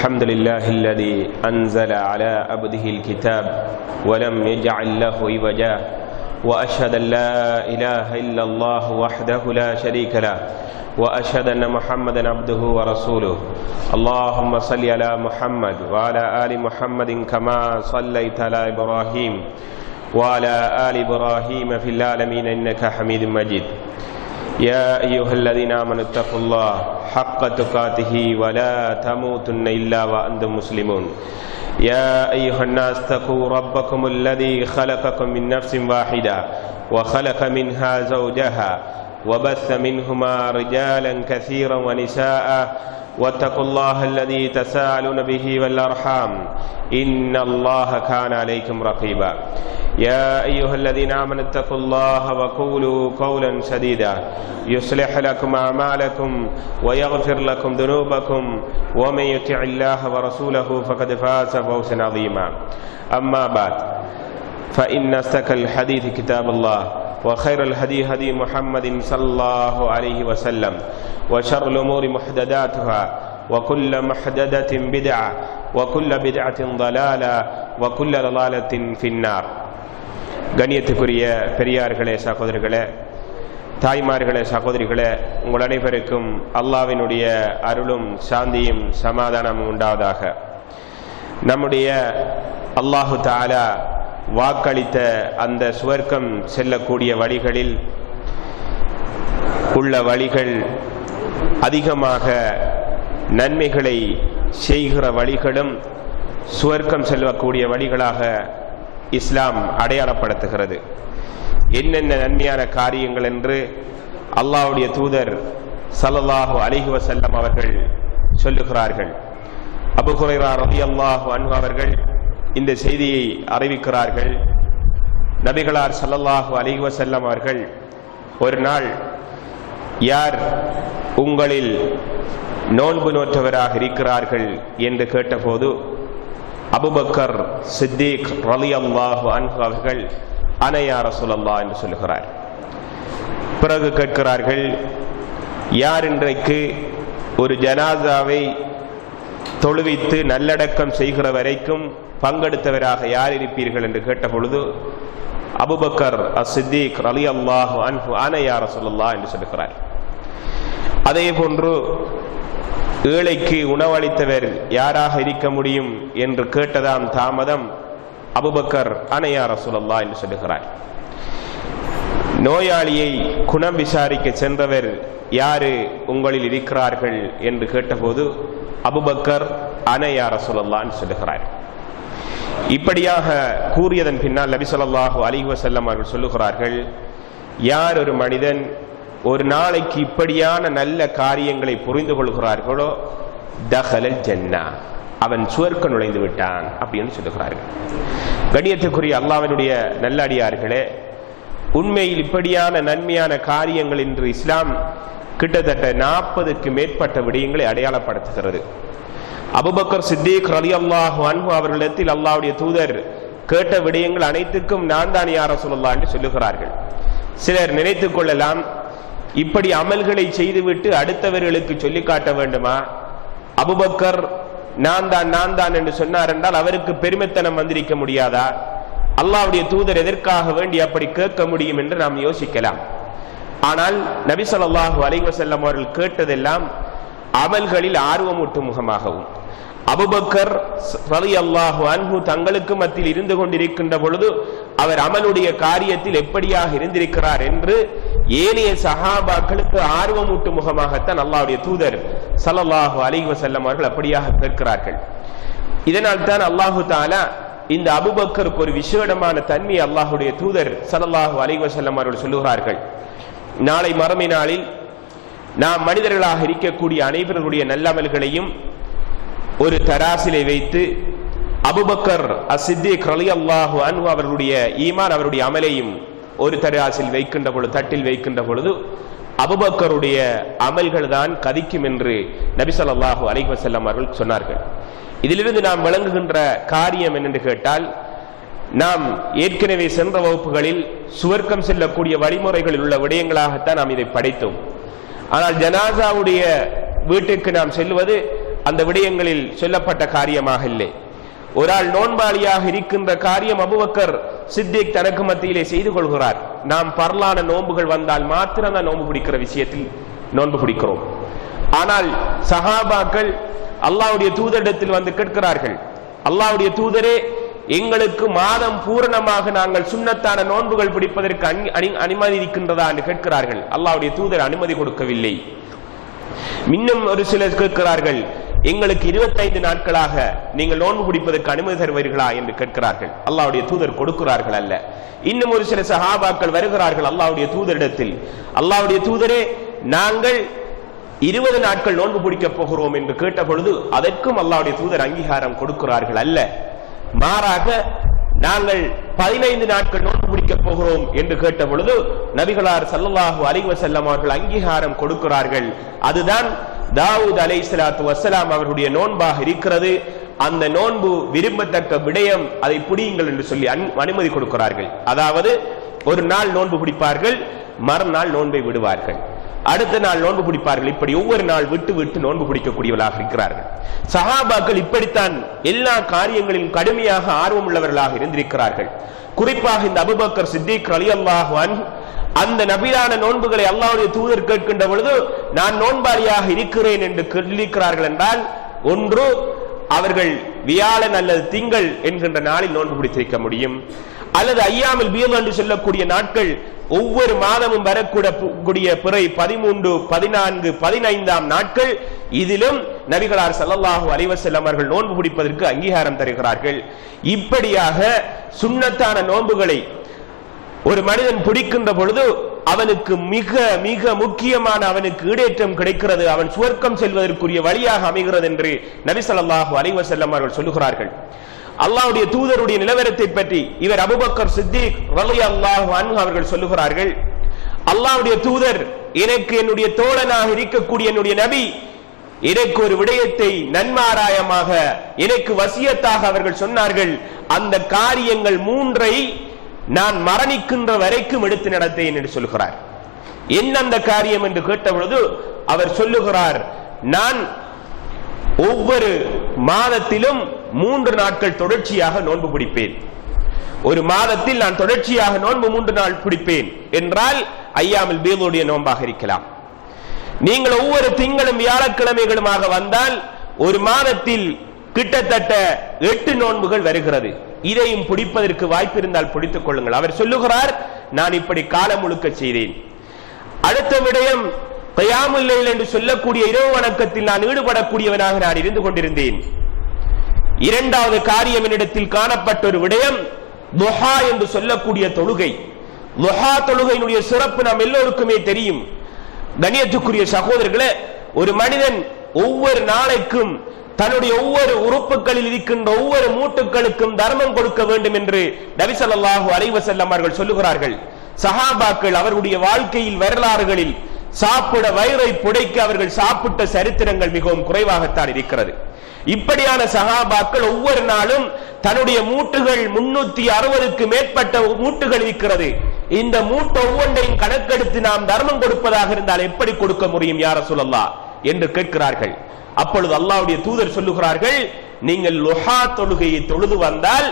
الحمد لله الذي أنزل على عبده الكتاب ولم يجعل له عوجا وأشهد أن لا إله إلا الله وحده لا شريك له وأشهد أن محمدا عبده ورسوله اللهم صل على محمد وعلى آل محمد كما صليت على إبراهيم وعلى آل إبراهيم في العالمين إنك حميد مجيد يا أيها الذين آمنوا اتقوا الله حق تقاته ولا تموتن إلا وأنتم مسلمون يا أيها الناس اتقوا ربكم الذي خلقكم من نفس واحدة وخلق منها زوجها وبث منهما رجالا كثيرا ونساء واتقوا الله الذي تساءلون به والأرحام إن الله كان عليكم رقيبا يا أيها الذين آمنوا اتقوا الله وقولوا قولا سديدا يصلح لكم أعمالكم ويغفر لكم ذنوبكم ومن يطع الله ورسوله فقد فاز فوزا عظيما أما بعد فإن أصدق الحديث كتاب الله وخير الهدي هدي محمد صلى الله عليه وسلم وشر الأمور محدثاتها وكل محدثة بدعة وكل بدعة ضلالة وكل ضلالة في النار. கண்ணியத்துக்குரிய பெரியார்களே, சகோதரர்களே, தாய்மார்களே, சகோதரிகளே, உங்கள் அனைவருக்கும் அல்லாஹ்வினுடைய அருளும் சாந்தியும் சமாதானமும் உண்டாவதாக. நம்முடைய அல்லாஹு தஆலா வாக்களித்த அந்த சுவர்க்கம் செல்லக்கூடிய வழிகளில் உள்ள வழிகள் அதிகமாக நன்மைகளை செய்கிற வழிகளும் சுவர்க்கம் செல்லக்கூடிய வழிகளாக இஸ்லாம் அடையாளப்படுத்துகிறது. என்னென்ன நன்மையான காரியங்கள் என்று அல்லாஹ்வுடைய தூதர் ஸல்லல்லாஹு அலைஹி வஸல்லம் அவர்கள் சொல்லுகிறார்கள். அபூ ஹுரைரா ரலியல்லாஹு அன்ஹு அவர்கள் இந்த செய்தியை அறிவிக்கிறார்கள். நபிகளார் ஸல்லல்லாஹு அலைஹி வஸல்லம் அவர்கள் ஒரு நாள், யார் உங்களில் நோன்பு நோற்றவராக இருக்கிறார்கள் என்று கேட்டபோது அபூபக்கர் சித்திக் ரலியல்லாஹு அன்ஹு அவர்கள் அன யா ரசூலல்லாஹ் என்று சொல்லுகிறார். பிறகு கேட்கிறார்கள், யார் இன்றைக்கு ஒரு ஜனாசாவை தொழுவித்து நல்லடக்கம் செய்கிற வரைக்கும் பங்கெடுத்தவராக யார் இருப்பீர்கள் என்று கேட்டபொழுது அபூபக்கர் சித்திக் ரலியல்லாஹு அன்ஹு அன யா ரசூலல்லாஹ் என்று சொல்லுகிறார். அதே போன்று ஏழைக்கு உணவளித்தவர் யாராக இருக்க முடியும் என்று கேட்டதாம் தாமதம் அபூபக்கர் அன யா ரசூலல்லாஹ் என்று சொல்லுகிறார். நோயாளியை குணம் விசாரிக்க சென்றவர் யாரு உங்களில் இருக்கிறார்கள் என்று கேட்டபோது அபூபக்கர் அன யா ரசூலல்லாஹ் என்று சொல்லுகிறார். இப்படியாக கூறியதன் பின்னால் நபி ஸல்லல்லாஹு அலைஹி வஸல்லம் அவர்கள் சொல்லுகிறார்கள், யார் ஒரு மனிதன் ஒரு நாளைக்கு இப்படியான நல்ல காரியங்களை புரிந்து கொள்கிறார்களோ தஹலல் ஜன்னா, அவன் சுவர்க்கம் நுழைந்து விட்டான் அப்படின்னு சொல்லுகிறார்கள். கண்ணியத்துக்குரிய அல்லாஹ்வினுடைய நல்லடியார்களே, உண்மையில் இப்படியான நன்மையான காரியங்கள் என்று இஸ்லாம் கிட்டத்தட்ட 40க்கு மேற்பட்ட விடயங்களை அடையாளப்படுத்துகிறது. அபூபக்கர் சித்திக் ரலியல்லாஹு அன்ஹு அவர்களிடத்தில் அல்லாஹ்வுடைய தூதர் கேட்ட விடயங்கள் அனைத்துக்கும் நான் தான் யா ரசூலுல்லாஹ் என்று சொல்லுகிறார்கள். சிலர் நினைத்துக் கொள்ளலாம், இப்படி அமல்களை செய்துவிட்டு அடுத்தவர்களுக்கு சொல்லி காட்ட வேண்டுமா? அபூபக்கர் நான் தான் என்று சொன்னார் என்றால் அவருக்கு பெருமைத்தனம் வந்திருக்க முடியாதா? அல்லாஹ்வுடைய தூதர் எதற்காக வேண்டி அப்படி கேட்க முடியும் என்று நாம் யோசிக்கலாம். ஆனால் நபி ஸல்லல்லாஹு அலைஹி வஸல்லம் அவர்கள் கேட்டதெல்லாம் அமல்களில் ஆர்வமூட்டும் முகமாகவும், அபூபக்கர் ரலியல்லாஹு அன்ஹு தங்களுக்கு மத்தியில் இருந்து கொண்டிருக்கின்ற பொழுது அவர் அமலுடைய காரியத்தில் எப்படியாக இருந்திருக்கிறார் என்று ஏனைய சஹாபாக்களுக்கு ஆர்வமூட்டும் முகமாகத்தான் அல்லாஹ்வுடைய தூதர் ஸல்லல்லாஹு அலைஹி வஸல்லம் அவர்கள் அப்படியாக கேட்கிறார்கள். இதனால் தான் அல்லாஹு தஆலா இந்த அபூபக்கருக்கு ஒரு விசேடமான தன்மை அல்லாஹ்வுடைய தூதர் ஸல்லல்லாஹு அலைஹி வஸல்லம் அவர்கள் சொல்லுகிறார்கள். நாளை மறுமை நாளில் நாம் மனிதர்களாக இருக்கக்கூடிய அனைவருடைய நல்லமல்களையும் ஒரு தராசிலை வைத்து அபூபக்கர் சித்திக் ரலியல்லாஹு அன்ஹு அவர்களுடைய ஈமான், அவருடைய அமலையும் ஒரு தராசில் வைக்கின்ற பொழுது, தட்டில் வைக்கின்ற பொழுது அபூபக்கருடைய அமல்கள் தான் கதிக்கும் என்று நபி ஸல்லல்லாஹு அலைஹி வஸல்லம் அவர்கள் சொன்னார்கள். இதிலிருந்து நாம் விளங்குகின்ற காரியம் என்னென்று கேட்டால், நாம் ஏற்கனவே சென்ற வகுப்புகளில் சுவர்க்கம் செல்லக்கூடிய வழிமுறைகளில் உள்ள விடயங்களாகத்தான் நாம் இதை படித்தோம். ஆனால் ஜனாசாவுடைய வீட்டுக்கு நாம் செல்வது அந்த விடயங்களில் சொல்லப்பட்ட காரியமாக இல்லை. ஒரு ஆள் நோன்பாளியாக இருக்கின்ற காரியம் அபூபக்கர் சித்திக் தனக்கு மத்தியிலே செய்து கொள்கிறார். நாம் பரலான நோன்புகள் வந்தால் மாத்திரம் தான் நோன்பு பிடிக்கிற விஷயத்தில் நோன்பு பிடிக்கிறோம். ஆனால் சஹாபாக்கள் அல்லாஹ்வுடைய தூதரிடத்தில் வந்து கேட்கிறார்கள், அல்லாஹ்வுடைய தூதரே, எங்களுக்கு மாதம் பூரணமாக நாங்கள் சுன்னத்தான நோன்புகள் பிடிப்பதற்கு அனுமதி இருக்கின்றதா என்று கேட்கிறார்கள். அல்லாஹ்வுடைய தூதர் அனுமதி கொடுக்கவில்லை. இன்னும் ஒரு சிலர் கேட்கிறார்கள், எங்களுக்கு 25 நாட்களாக நீங்கள் நோன்பு பிடிப்பதற்கு அனுமதி தருவீர்களா என்று கேட்கிறார்கள். அல்லாஹ்வுடைய தூதர் கொடுக்கிறார்கள் அல்ல. இன்னும் ஒரு சில சஹாபாக்கள் வருகிறார்கள் அல்லாஹ்வுடைய தூதரிடத்தில், அல்லாஹ்வுடைய தூதரே, நாங்கள் 20 நாட்கள் நோன்பு பிடிக்க போகிறோம் என்று கேட்ட பொழுது அதற்கும் அல்லாஹ்வுடைய தூதர் அங்கீகாரம் கொடுக்கிறார்கள் அல்ல. மாறாக நாங்கள் 15 நாட்கள் நோன்பு பிடிக்க போகிறோம் என்று கேட்ட பொழுது நபிகளார் ஸல்லல்லாஹு அலைஹி வஸல்லம் அவர்கள் அங்கீகாரம் கொடுக்கிறார்கள். அதுதான் தாவூத் அலைஹிஸ்ஸலாத்து வஸ்ஸலாம் அவருடைய நோன்பாக இருக்கிறது. அந்த நோன்பு விரும்பத்தக்க விடயம், அதை பிடியுங்கள் என்று சொல்லி அனுமதி கொடுக்கிறார்கள். அதாவது ஒரு நாள் நோன்பு பிடிப்பார்கள், மறுநாள் நோன்பை விடுவார்கள், அடுத்த நாள் நோன்பு பிடிப்பார்கள். இப்படி ஒவ்வொரு நாள் விட்டு விட்டு நோன்பு பிடிக்கக்கூடியவர்களாக இருக்கிறார்கள். சஹாபாக்கள் இப்படித்தான் எல்லா காரியங்களிலும் கடுமையாக ஆர்வம் உள்ளவர்களாக இருந்திருக்கிறார்கள். குறிப்பாக இந்த அபூபக்கர் சித்திக் ரலியல்லாஹு அன்ஹு அந்த நபிலான நோன்புகளை அல்லாஹ்வுடைய தூதர் கேட்கின்ற பொழுது நான் நோன்பாளியாக இருக்கிறேன் என்று சொல்லியிருக்கிறார்கள் என்றால், ஒன்று அவர்கள் வியாழன் அல்லது திங்கள் என்கின்ற நாளில் நோன்பு பிடித்திருக்க முடியும், அல்லது ஐயாமில் பீல் என்று சொல்லக்கூடிய நாட்கள் ஒவ்வொரு மாதமும் வரக்கூடிய பிறை 13, 14, 15ஆம் நாட்கள், இதிலும் நபிகளார் ஸல்லல்லாஹு அலைஹி வஸல்லம் அவர்கள் நோன்பு பிடிப்பதற்கு அங்கீகாரம் தருகிறார்கள். இப்படியாக சுன்னத்தான நோன்புகளை ஒரு மனிதன் பிடிக்கின்ற பொழுது அவனுக்கு மிக மிக முக்கியமான அவனுக்கு ஈடேற்றம் கிடைக்கிறது, அவன் சுவர்க்கம் செல்வதற்குரிய வழியாக அமைகிறது என்று நபி ஸல்லல்லாஹு அலைஹி வஸல்லம் அவர்கள் சொல்லுகிறார்கள். அல்லாஹ்வுடைய தூதருடைய நிலவரத்தை பற்றி இவர் அபூபக்கர் சித்திக் ரலியல்லாஹு அன்ஹு அவர்கள் சொல்லுகிறார்கள், அல்லாஹ்வுடைய தூதர் எனக்கு என்னுடைய தோழனாக இருக்கக்கூடிய என்னுடைய நபி எனக்கு ஒரு விடயத்தை நன்மாராயமாக எனக்கு வசியத்தாக அவர்கள் சொன்னார்கள். அந்த காரியங்கள் 3ஐ நான் மரணிக்கின்ற வரைக்கும் எடுத்து நடத்தேன் என்று சொல்லுகிறார். என்ன அந்த காரியம் என்று கேட்ட பொழுது அவர் சொல்லுகிறார், நான் ஒவ்வொரு மாதத்திலும் 3 நாட்கள் தொடர்ச்சியாக நோன்பு பிடிப்பேன். ஒரு மாதத்தில் நான் தொடர்ச்சியாக நோன்பு 3 நாள் பிடிப்பேன் என்றால் ஐயாமில் பீதுடைய நோன்பாக இருக்கலாம். நீங்கள் ஒவ்வொரு திங்களும் வியாழக்கிழமைகளுமாக வந்தால் ஒரு மாதத்தில் கிட்டத்தட்ட 8 நோன்புகள் வருகிறது. இதையும் பிடிப்பதற்கு வாய்ப்பு இருந்தால் பிடித்துக் கொள்ளுங்கள். அவர் சொல்லுகிறார், நான் இப்படி காலம் முழுக்க செய்தேன். அடுத்த விடயம் கியாமுல் லைல் என்று சொல்லக்கூடிய இரவு வணக்கத்தில் நான் ஈடுபடக்கூடியவனாக நான் இருந்து கொண்டிருந்தேன். இரண்டாவது காரியம் என்னிடத்தில் காணப்பட்ட ஒரு விடயம் துஹா என்று சொல்லக்கூடிய தொழுகை. துஹா தொழுகையினுடைய சிறப்பு நாம் எல்லோருக்குமே தெரியும். கண்ணியத்துக்குரிய சகோதரர்களே, ஒரு மனிதன் ஒவ்வொரு நாளைக்கும் தன்னுடைய ஒவ்வொரு உறுப்புகளில் இருக்கின்ற ஒவ்வொரு மூட்டுகளுக்கும் தர்மம் கொடுக்க வேண்டும் என்று நபி ஸல்லல்லாஹு அலைஹி வஸல்லம் அவர்கள் சொல்லுகிறார்கள். சஹாபாக்கள் அவர்களுடைய வாழ்க்கையில் வரலாறுகளில் சாப்பிட வயிறை புடைக்க அவர்கள் சாப்பிட்ட சரித்திரங்கள் மிகவும் குறைவாகத்தான் இருக்கிறது. இப்படியான சஹாபாக்கள் ஒவ்வொரு நாளும் தன்னுடைய மூட்டுகள் 360க்கு மேற்பட்ட மூட்டுகள் இருக்கிறது. இந்த மூட்டு ஒவ்வொன்றையும் கணக்கெடுத்து நாம் தர்மம் கொடுப்பதாக இருந்தால் எப்படி கொடுக்க முடியும் யா ரசூலல்லாஹ் என்று கேட்கிறார்கள். அப்பொழுது அல்லாஹ்வுடைய தூதர் சொல்லுகிறார்கள், நீங்கள் லுஹா தொழுகையை தொழுது வந்தால்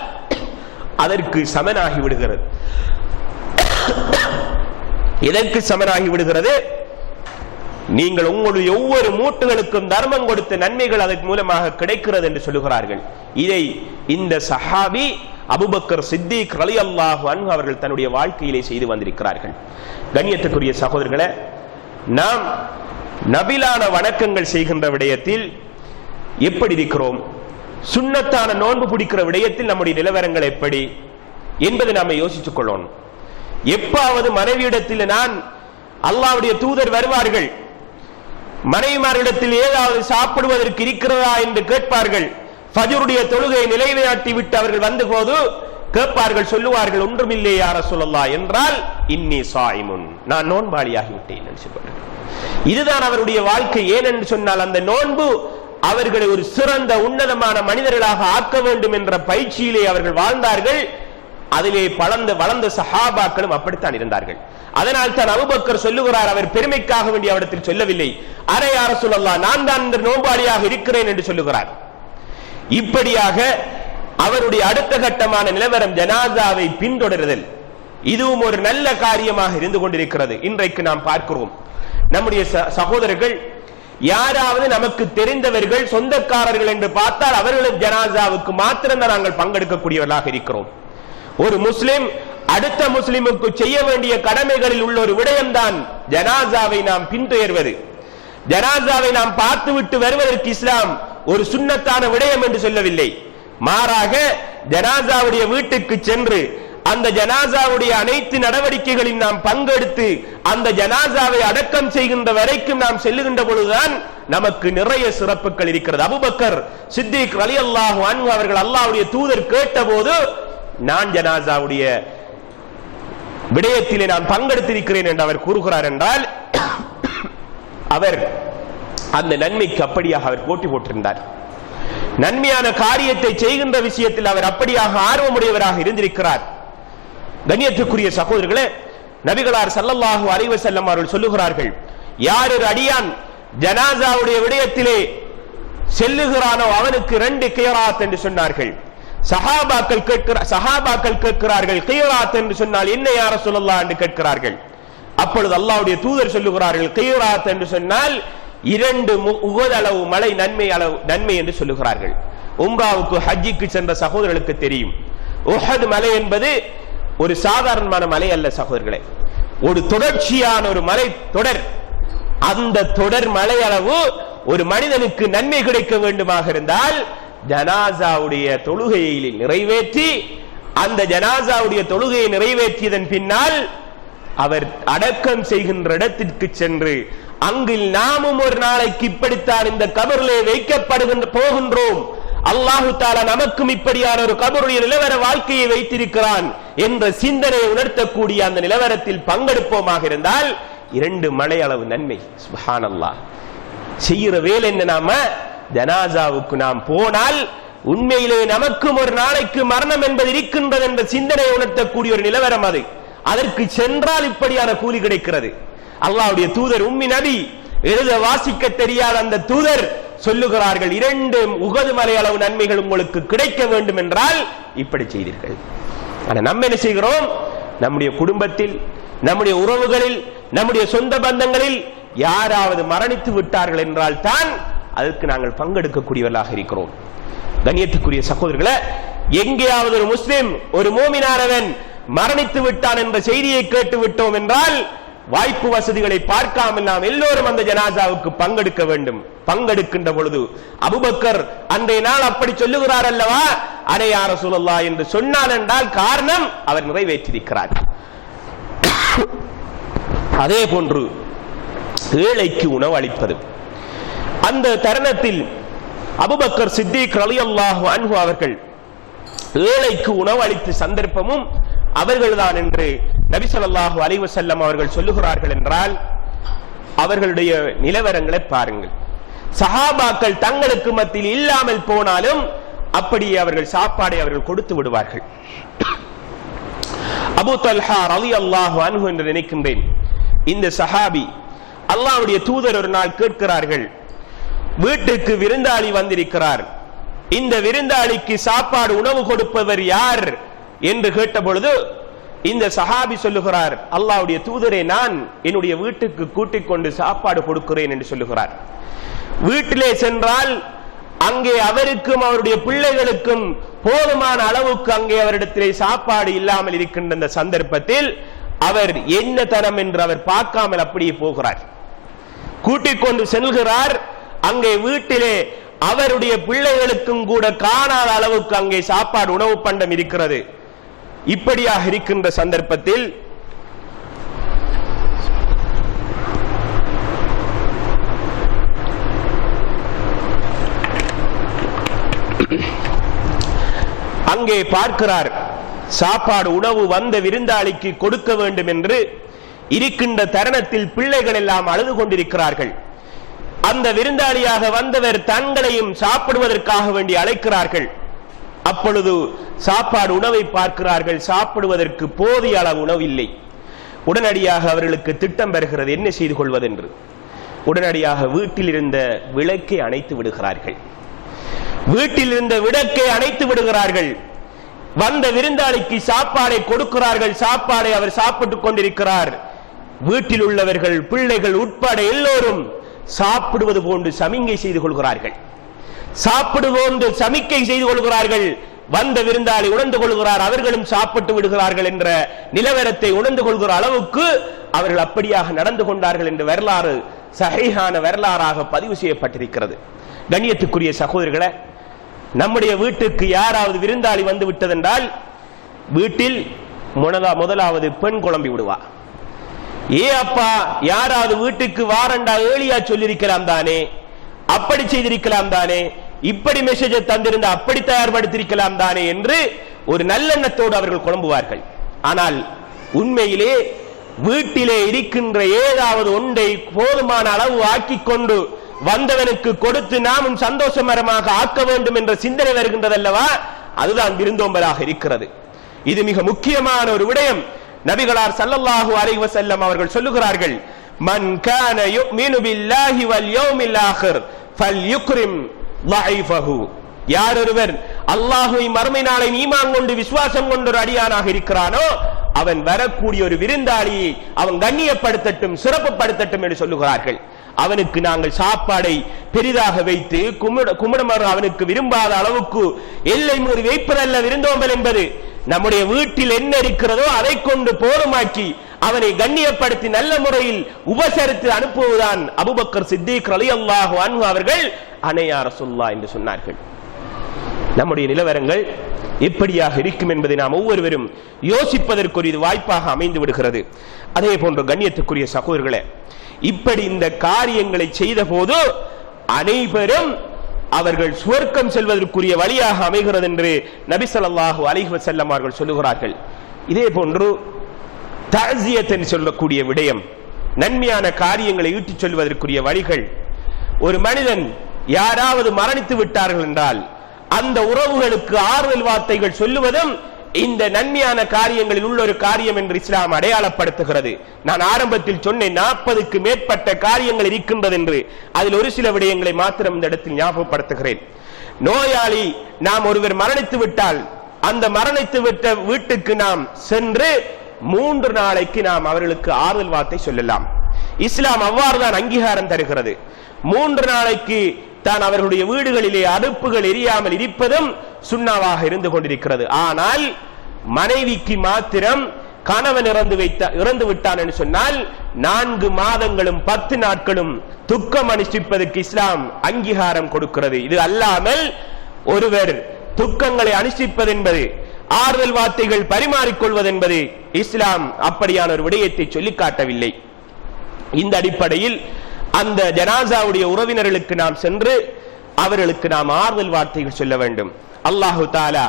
அதற்கு சமனாகி விடுகிறது. எதற்கு சமனாகி விடுகிறது? நீங்கள் உங்களுடைய ஒவ்வொரு மூட்டுகளுக்கும் தர்மம் கொடுத்த நன்மைகள் அதன் மூலமாக கிடைக்கிறது என்று சொல்லுகிறார்கள். இதை இந்த சஹாபி அபூபக்கர் சித்திக் ரலியல்லாஹு அன்ஹு அவர்கள் தன்னுடைய வாழ்க்கையிலே செய்து வந்திருக்கிறார்கள். கண்ணியத்துக்குரிய சகோதரர்களே, நாம் நபிலான வணக்கங்கள் செய்கின்ற விடயத்தில் எப்படி இருக்கிறோம்? சுன்னத்தான நோன்பு பிடிக்கிற விடயத்தில் நம்முடைய நிலவரங்கள் எப்படி என்பதை நாம யோசித்துக் கொள்ளணும். எப்பாவது மனைவியிடத்தில் நான் அல்லாஹ்வுடைய தூதர் வருவார்கள், மனைவிமாரிடத்தில் ஏதாவது சாப்பிடுவதற்கு இருக்கிறதா என்று கேட்பார்கள். ஃபஜ்ருடைய தொழுகையை நிலைநாட்டி விட்டு அவர்கள் வந்த போது கேட்பார்கள், சொல்லுவார்கள், ஒன்றுமில்லை யா ரசூலல்லாஹ் என்றால் இன்னி சாயிமுன், நான் நோன்பாளியாகி விட்டேன் என்று சொல்வார்கள். இதுதான் அவருடைய வாழ்க்கை. ஏனென்று சொன்னால் அந்த நோன்பு அவர்களை ஒரு சிறந்த உன்னதமான மனிதர்களாக ஆக்க வேண்டும் என்ற பயிற்சியிலே அவர்கள் வாழ்ந்தார்கள். அதிலே வளர்ந்த சஹாபாக்களும் அப்படித்தான் இருந்தார்கள். அதனால் தான் அபூபக்கர் சொல்லுகிறார், அவர் பெருமைக்காக வேண்டிய அவரிடத்தில் சொல்லவில்லை, அரே யா ரசூலல்லாஹ் நான் தான் இந்த நோன்பாளியாக இருக்கிறேன் என்று சொல்லுகிறார். இப்படியாக அவருடைய அடுத்த கட்டமான நிலவரம் ஜனாசாவை பின்தொடருதல். இதுவும் ஒரு நல்ல காரியமாக இருந்து கொண்டிருக்கிறது. இன்றைக்கு நாம் பார்க்கிறோம், நம்முடைய சகோதரர்கள் யாராவது நமக்கு தெரிந்தவர்கள் சொந்தக்காரர்கள் என்று பார்த்தால் அவர்களும் ஜனாசாவுக்கு மாத்திரம்தான் நாங்கள் பங்கெடுக்கக்கூடியவர்களாக இருக்கிறோம். ஒரு முஸ்லிம் அடுத்த முஸ்லிமுக்கு செய்ய வேண்டிய கடமைகளில் உள்ள ஒரு விடயம்தான் ஜனாசாவை நாம் பின்தொடர்வது. ஜனாசாவை நாம் பார்த்துவிட்டு வருவதற்கு இஸ்லாம் ஒரு சுன்னத்தான விடயம் என்று சொல்லவில்லை. மாறாக ஜனாசாவுடைய வீட்டுக்கு சென்று அந்த ஜனாசாவுடைய அனைத்து நடவடிக்கைகளில் நாம் பங்கெடுத்து அந்த ஜனாசாவை அடக்கம் செய்கின்ற வரைக்கும் நாம் செல்லுகின்ற பொழுதுதான் நமக்கு நிறைய சிறப்புகள் இருக்கிறது. அபூபக்கர் சித்திக் ரலியல்லாஹு அன்ஹு அவர்கள் அல்லாஹ்வுடைய தூதர் கேட்டபோது நான் ஜனாசாவுடைய விடயத்திலே நான் பங்கெடுத்திருக்கிறேன் என்று அவர் கூறுகிறார் என்றால் அவர் அந்த நன்மைக்கு அப்படியாக அவர் போட்டி போட்டிருந்தார். நன்மையான காரியத்தை செய்கின்ற விஷயத்தில் அவர் அப்படியாக ஆர்வமுடையவராக இருந்திருக்கிறார். கண்ணியத்துக்குரிய சகோதரர்களே, நபிகளார் ஸல்லல்லாஹு அலைஹி வஸல்லம் அவர்கள் சொல்லுகிறார்கள், யார் ஒரு அடியான் ஜனாசாவுடைய விடயத்திலே செல்லுகிறானோ அவனுக்கு 2 கிராத் என்று சொன்னார்கள். சஹாபாக்கள் கேட்கிறார்கள், கிராத் என்று சொன்னால் என்ன யா ரசூலல்லாஹ் என்று கேட்கிறார்கள். அப்பொழுது அல்லாஹ்வுடைய தூதர் சொல்லுகிறார்கள், கிராத் என்று சொன்னால் 2 உஹது அளவு மலை நன்மை என்று சொல்லுகிறார்கள். உம்ராவுக்கு ஹஜ்ஜிக்கு சென்ற சகோதரர்களுக்கு தெரியும், உஹது மலை என்பது ஒரு சாதாரணமான மலை அல்ல சகோதரர்களே, ஒரு தொடர்ச்சியான ஒரு மலை தொடர். அந்த தொடர் மலை அளவு ஒரு மனிதனுக்கு நன்மை கிடைக்க வேண்டுமாக இருந்தால் ஜனாசாவுடைய தொழுகையை நிறைவேற்றி அந்த ஜனாசாவுடைய தொழுகையை நிறைவேற்றியதன் பின்னால் அவர் அடக்கம் செய்கின்ற இடத்திற்கு சென்று அங்கில் நாமும் ஒரு நாளைக்கு இப்படித்தான் இந்த கபரிலே போகின்றோம், அல்லாஹு தஆலா நமக்கும் இப்படியான ஒரு கபருடைய நிலவர வாழ்க்கையை வைத்திருக்கிறான் என்ற சிந்தனையை உணர்த்தக்கூடிய அந்த நிலவரத்தில் பங்கெடுப்போமாக இருந்தால் 2 மலை அளவு நன்மை. சுப்ஹானல்லாஹ். செய்கிற வேலை என்ன, நாம ஜனாசாவுக்கு நாம் போனால் உண்மையிலே நமக்கும் ஒரு நாளைக்கு மரணம் என்பது இருக்கின்றது என்ற சிந்தனையை உணர்த்தக்கூடிய ஒரு நிலவரம் அது. அதற்கு சென்றால் இப்படியான கூலி கிடைக்கிறது. அல்லாஹ்வுடைய தூதர் உம்மி நபி எழுத வாசிக்க தெரியாத அந்த தூதர் சொல்லுகிறார்கள், 2 உஹது மலை அளவு நன்மைகள் உங்களுக்கு கிடைக்க வேண்டும் என்றால் இப்படி செய்தீர்கள். ஆனா நம்ம என்ன செய்கிறோம், நம்முடைய குடும்பத்தில், நம்முடைய உறவுகளில், நம்முடைய சொந்த பந்தங்களில் யாராவது மரணித்து விட்டார்கள் என்றால் தான் அதற்கு நாங்கள் பங்கெடுக்கக்கூடியவர்களாக இருக்கிறோம். கண்ணியத்துக்குரிய சகோதரர்களே, எங்கேயாவது ஒரு முஸ்லிம், ஒரு மூமினானவன் மரணித்து விட்டான் என்ற செய்தியை கேட்டு விட்டோம் என்றால் வாய்ப்பு வசதிகளை பார்க்காமல் நாம் எல்லோரும் அந்த ஜனாசாவுக்கு பங்கெடுக்க வேண்டும். பங்கெடுக்கின்ற பொழுது அபூபக்கர் அன்றைய நாள் அப்படி சொல்லுகிறார் அல்லவா, அரே யா ரசூலல்லாஹ் என்று சொன்னான் என்றால் காரணம் அவர் நிறைவேற்றியிருக்கிறார். அதே போன்று ஏழைக்கு உணவு அளிப்பது. அந்த தருணத்தில் அபூபக்கர் சித்திக் ரலியல்லாஹு அன்ஹு அவர்கள் ஏழைக்கு உணவு அளித்த சந்தர்ப்பமும் அவர்கள்தான் என்று நபி ஸல்லல்லாஹு அலைஹி வஸல்லம் அவர்கள் சொல்லுகிறார்கள் என்றால் அவர்களுடைய நிலவரங்களை பாருங்கள். சஹாபாக்கள் தங்களுக்கு மத்தியில் இல்லாமல் போனாலும் அப்படியே அவர்கள் சாப்பாடை அவர்கள் கொடுத்து விடுவார்கள். அபூ தல்ஹா ரலியல்லாஹு அன்ஹு என்று நினைக்கின்றேன், இந்த சஹாபி அல்லாஹ்வுடைய தூதர் ஒரு நாள் கேட்கிறார்கள், வீட்டுக்கு விருந்தாளி வந்திருக்கிறார், இந்த விருந்தாளிக்கு சாப்பாடு உணவு கொடுப்பவர் யார் என்று கேட்ட பொழுது இந்த சஹாபி சொல்லுகிறார், அல்லாஹ்வுடைய தூதரே நான் என்னுடைய வீட்டுக்கு கூட்டிக் கொண்டு சாப்பாடு கொடுக்கிறேன் என்று சொல்லுகிறார். வீட்டிலே சென்றால் அங்கே அவருக்கும் அவருடைய பிள்ளைகளுக்கும் போதுமான அளவுக்கு அங்கே அவரிடத்திலே சாப்பாடு இல்லாமல் இருக்கின்ற அந்த சந்தர்ப்பத்தில் அவர் என்ன தரம் என்று அவர் பார்க்காமல் அப்படியே போகிறார். கூட்டிக் கொண்டு செல்கிறார். அங்கே வீட்டிலே அவருடைய பிள்ளைகளுக்கும் கூட காணாத அளவுக்கு அங்கே சாப்பாடு உணவு பண்டம் இருக்கிறது. இப்படியாக இருக்கின்ற சந்தர்ப்பத்தில் அங்கே பார்க்கிறார், சாப்பாடு உணவு வந்த விருந்தாளிக்கு கொடுக்க வேண்டும் என்று இருக்கின்ற தருணத்தில் பிள்ளைகள் எல்லாம் அழுது கொண்டிருக்கிறார்கள். அந்த விருந்தாளியாக வந்தவர் தங்களையும் சாப்பிடுவதற்காக வேண்டி அழைக்கிறார்கள். அப்பொழுது சாப்பாடு உணவை பார்க்கிறார்கள், சாப்பிடுவதற்கு போதிய அளவு உணவு இல்லை. உடனடியாக அவர்களுக்கு திட்டம் பெறுகிறது என்ன செய்து கொள்வதென்று. உடனடியாக வீட்டில் இருந்த விளக்கை அணைத்து விடுகிறார்கள். வீட்டில் இருந்த விளக்கை அணைத்து விடுகிறார்கள். வந்த விருந்தாளிக்கு சாப்பாடை கொடுக்கிறார்கள். சாப்பாடை அவர் சாப்பிட்டுக் கொண்டிருக்கிறார். வீட்டில் உள்ளவர்கள் பிள்ளைகள் உட்பட எல்லோரும் சாப்பிடுவது போன்று சமிக்கை செய்து கொள்கிறார்கள். சாப்பிடுவோன்று சமிக்கை செய்து கொள்கிறார்கள். வந்த விருந்தாளி உணர்ந்து கொள்கிறார், அவர்களும் சாப்பிட்டு விடுகிறார்கள் என்ற நிலவரத்தை உணர்ந்து கொள்கிற அளவுக்கு அவர்கள் அப்படியாக நடந்து கொண்டார்கள் என்று வரலாறு சஹீஹான வரலாறாக பதிவு செய்யப்பட்டிருக்கிறது. கண்ணியத்துக்குரிய சகோதரர்களே, நம்முடைய வீட்டுக்கு யாராவது விருந்தாளி வந்து விட்டதென்றால் வீட்டில் முதலாவது பெண் குழம்பி விடுவா. அப்பா யாராவது வீட்டுக்கு வாரண்டா ஏழியா சொல்லிருக்கலாம் தானே, அப்படி செய்திருக்கலாம் தானே, இப்படி மெசேஜ் தந்திருந்த அப்படி தயார்படுத்திருக்கலாம் தானே என்று ஒரு நல்லெண்ணத்தோடு அவர்கள் குழம்புவார்கள். ஆனால் உண்மையிலே வீட்டிலே இருக்கின்ற ஏதாவது ஒன்றை போதுமான அளவு ஆக்கிக் கொண்டு வந்தவனுக்கு கொடுத்து நாமும் சந்தோஷமரமாக ஆக்க வேண்டும் என்ற சிந்தனை வருகின்றதல்லவா, அதுதான் விருந்தோம்பலாக இருக்கிறது. இது மிக முக்கியமான ஒரு விடயம். நபிகளார் ஸல்லல்லாஹு அலைஹி வஸல்லம் அவர்கள் சொல்லுகிறார்கள், மன் கான யுமினு பில்லாஹி வல் யௌமில் ஆகிர் ஃபல்யுக்ரிம் ضعيفஹு. யார் ஒருவர் அல்லாஹ்வை மறுமை நாளை ஈமான் கொண்டு விசுவாசம் கொண்ட ஒரு அடியானாக இருக்கிறானோ அவன் வரக்கூடிய ஒரு விருந்தாளியை அவன் கண்ணியப்படுத்தட்டும், சிறப்புப்படுத்தட்டும் என்று சொல்லுகிறார்கள். அவனுக்கு நாங்கள் சாப்பாடை பெரிதாக வைத்து கும்பிடுமாறு அவனுக்கு விரும்பாத அளவுக்கு எல்லை மீறி வைப்பதல்ல விருந்தோம்பல் என்பது. நம்முடைய வீட்டில் என்ன இருக்கிறதோ அதை கொண்டு போதுமாக்கி அவனை கண்ணியப்படுத்தி நல்ல முறையில் உபசரித்து அனுப்புவதுதான் அபூபக்கர் சித்திக் ரலியல்லாஹு அன்ஹு அவர்கள் அனையா ரசூலுல்லாஹ் என்று சொன்னார்கள். நம்முடைய நிலவரங்கள் எப்படியாக இருக்கும் என்பதை நாம் ஒவ்வொருவரும் யோசிப்பதற்கு ஒரு வாய்ப்பாக அமைந்து விடுகிறது. அதே போன்ற கண்ணியத்துக்குரிய சகோதரர்களே, இப்படி இந்த காரியங்களை செய்த போது அனைவரும் அவர்கள் சுவர்க்கம் செல்வதற்குரிய வழியாக அமைகிறது என்று நபி ஸல்லல்லாஹு அலைஹி வஸல்லம் அவர்கள் சொல்லுகிறார்கள். இதே போன்று தஅஸியத் என்று சொல்லக்கூடிய விடயம், நன்மையான காரியங்களை ஈட்டிச் சொல்வதற்குரிய வழிகள். ஒரு மனிதன் யாராவது மரணித்து விட்டார்கள் என்றால் அந்த உறவுகளுக்கு ஆறுதல் வார்த்தைகள் சொல்லுவதும் இந்த நன்மையான காரியங்களில் உள்ள ஒரு காரியம் என்று இஸ்லாம் அடையாளப்படுத்துகிறது. நான் ஆரம்பத்தில் சொன்னேன் 40க்கு மேற்பட்ட காரியங்கள் இருக்கின்றது என்று. அதில் ஒரு சில விடயங்களை மாத்திரம் இந்த இடத்தில் ஞாபகப்படுத்துகிறேன். நோயாளி நாம் ஒருவர் மரணித்து விட்டால் அந்த மரணித்து விட்ட வீட்டுக்கு நாம் சென்று 3 நாளைக்கு நாம் அவர்களுக்கு ஆறுதல் வார்த்தை சொல்லலாம். இஸ்லாம் அவ்வாறுதான் அங்கீகாரம் தருகிறது. 3 நாளைக்கு தான் அவர்களுடைய வீடுகளிலே அடுப்புகள் எரியாமல் இருப்பதும் சுண்ணாவாக இருந்து கொண்டிருக்கிறது. ஆனால் மனைவிக்கு மாத்திரம் கணவன் இறந்து விட்டான் என்று சொன்னால் 4 மாதங்களும் 10 நாட்களும் துக்கம் அனுஷ்டிப்பதற்கு இஸ்லாம் அங்கீகாரம் கொடுக்கிறது. இது அல்லாமல் ஒருவர் துக்கங்களை அனுஷ்டிப்பது என்பது, ஆறுதல் வார்த்தைகள் பரிமாறிக்கொள்வது என்பது இஸ்லாம் அப்படியான ஒரு விடயத்தை சொல்லி காட்டவில்லை. இந்த அடிப்படையில் அந்த ஜனாசாவுடைய உறவினர்களுக்கு நாம் சென்று அவர்களுக்கு நாம் ஆறுதல் வார்த்தைகள் சொல்ல வேண்டும். அல்லாஹு தஆலா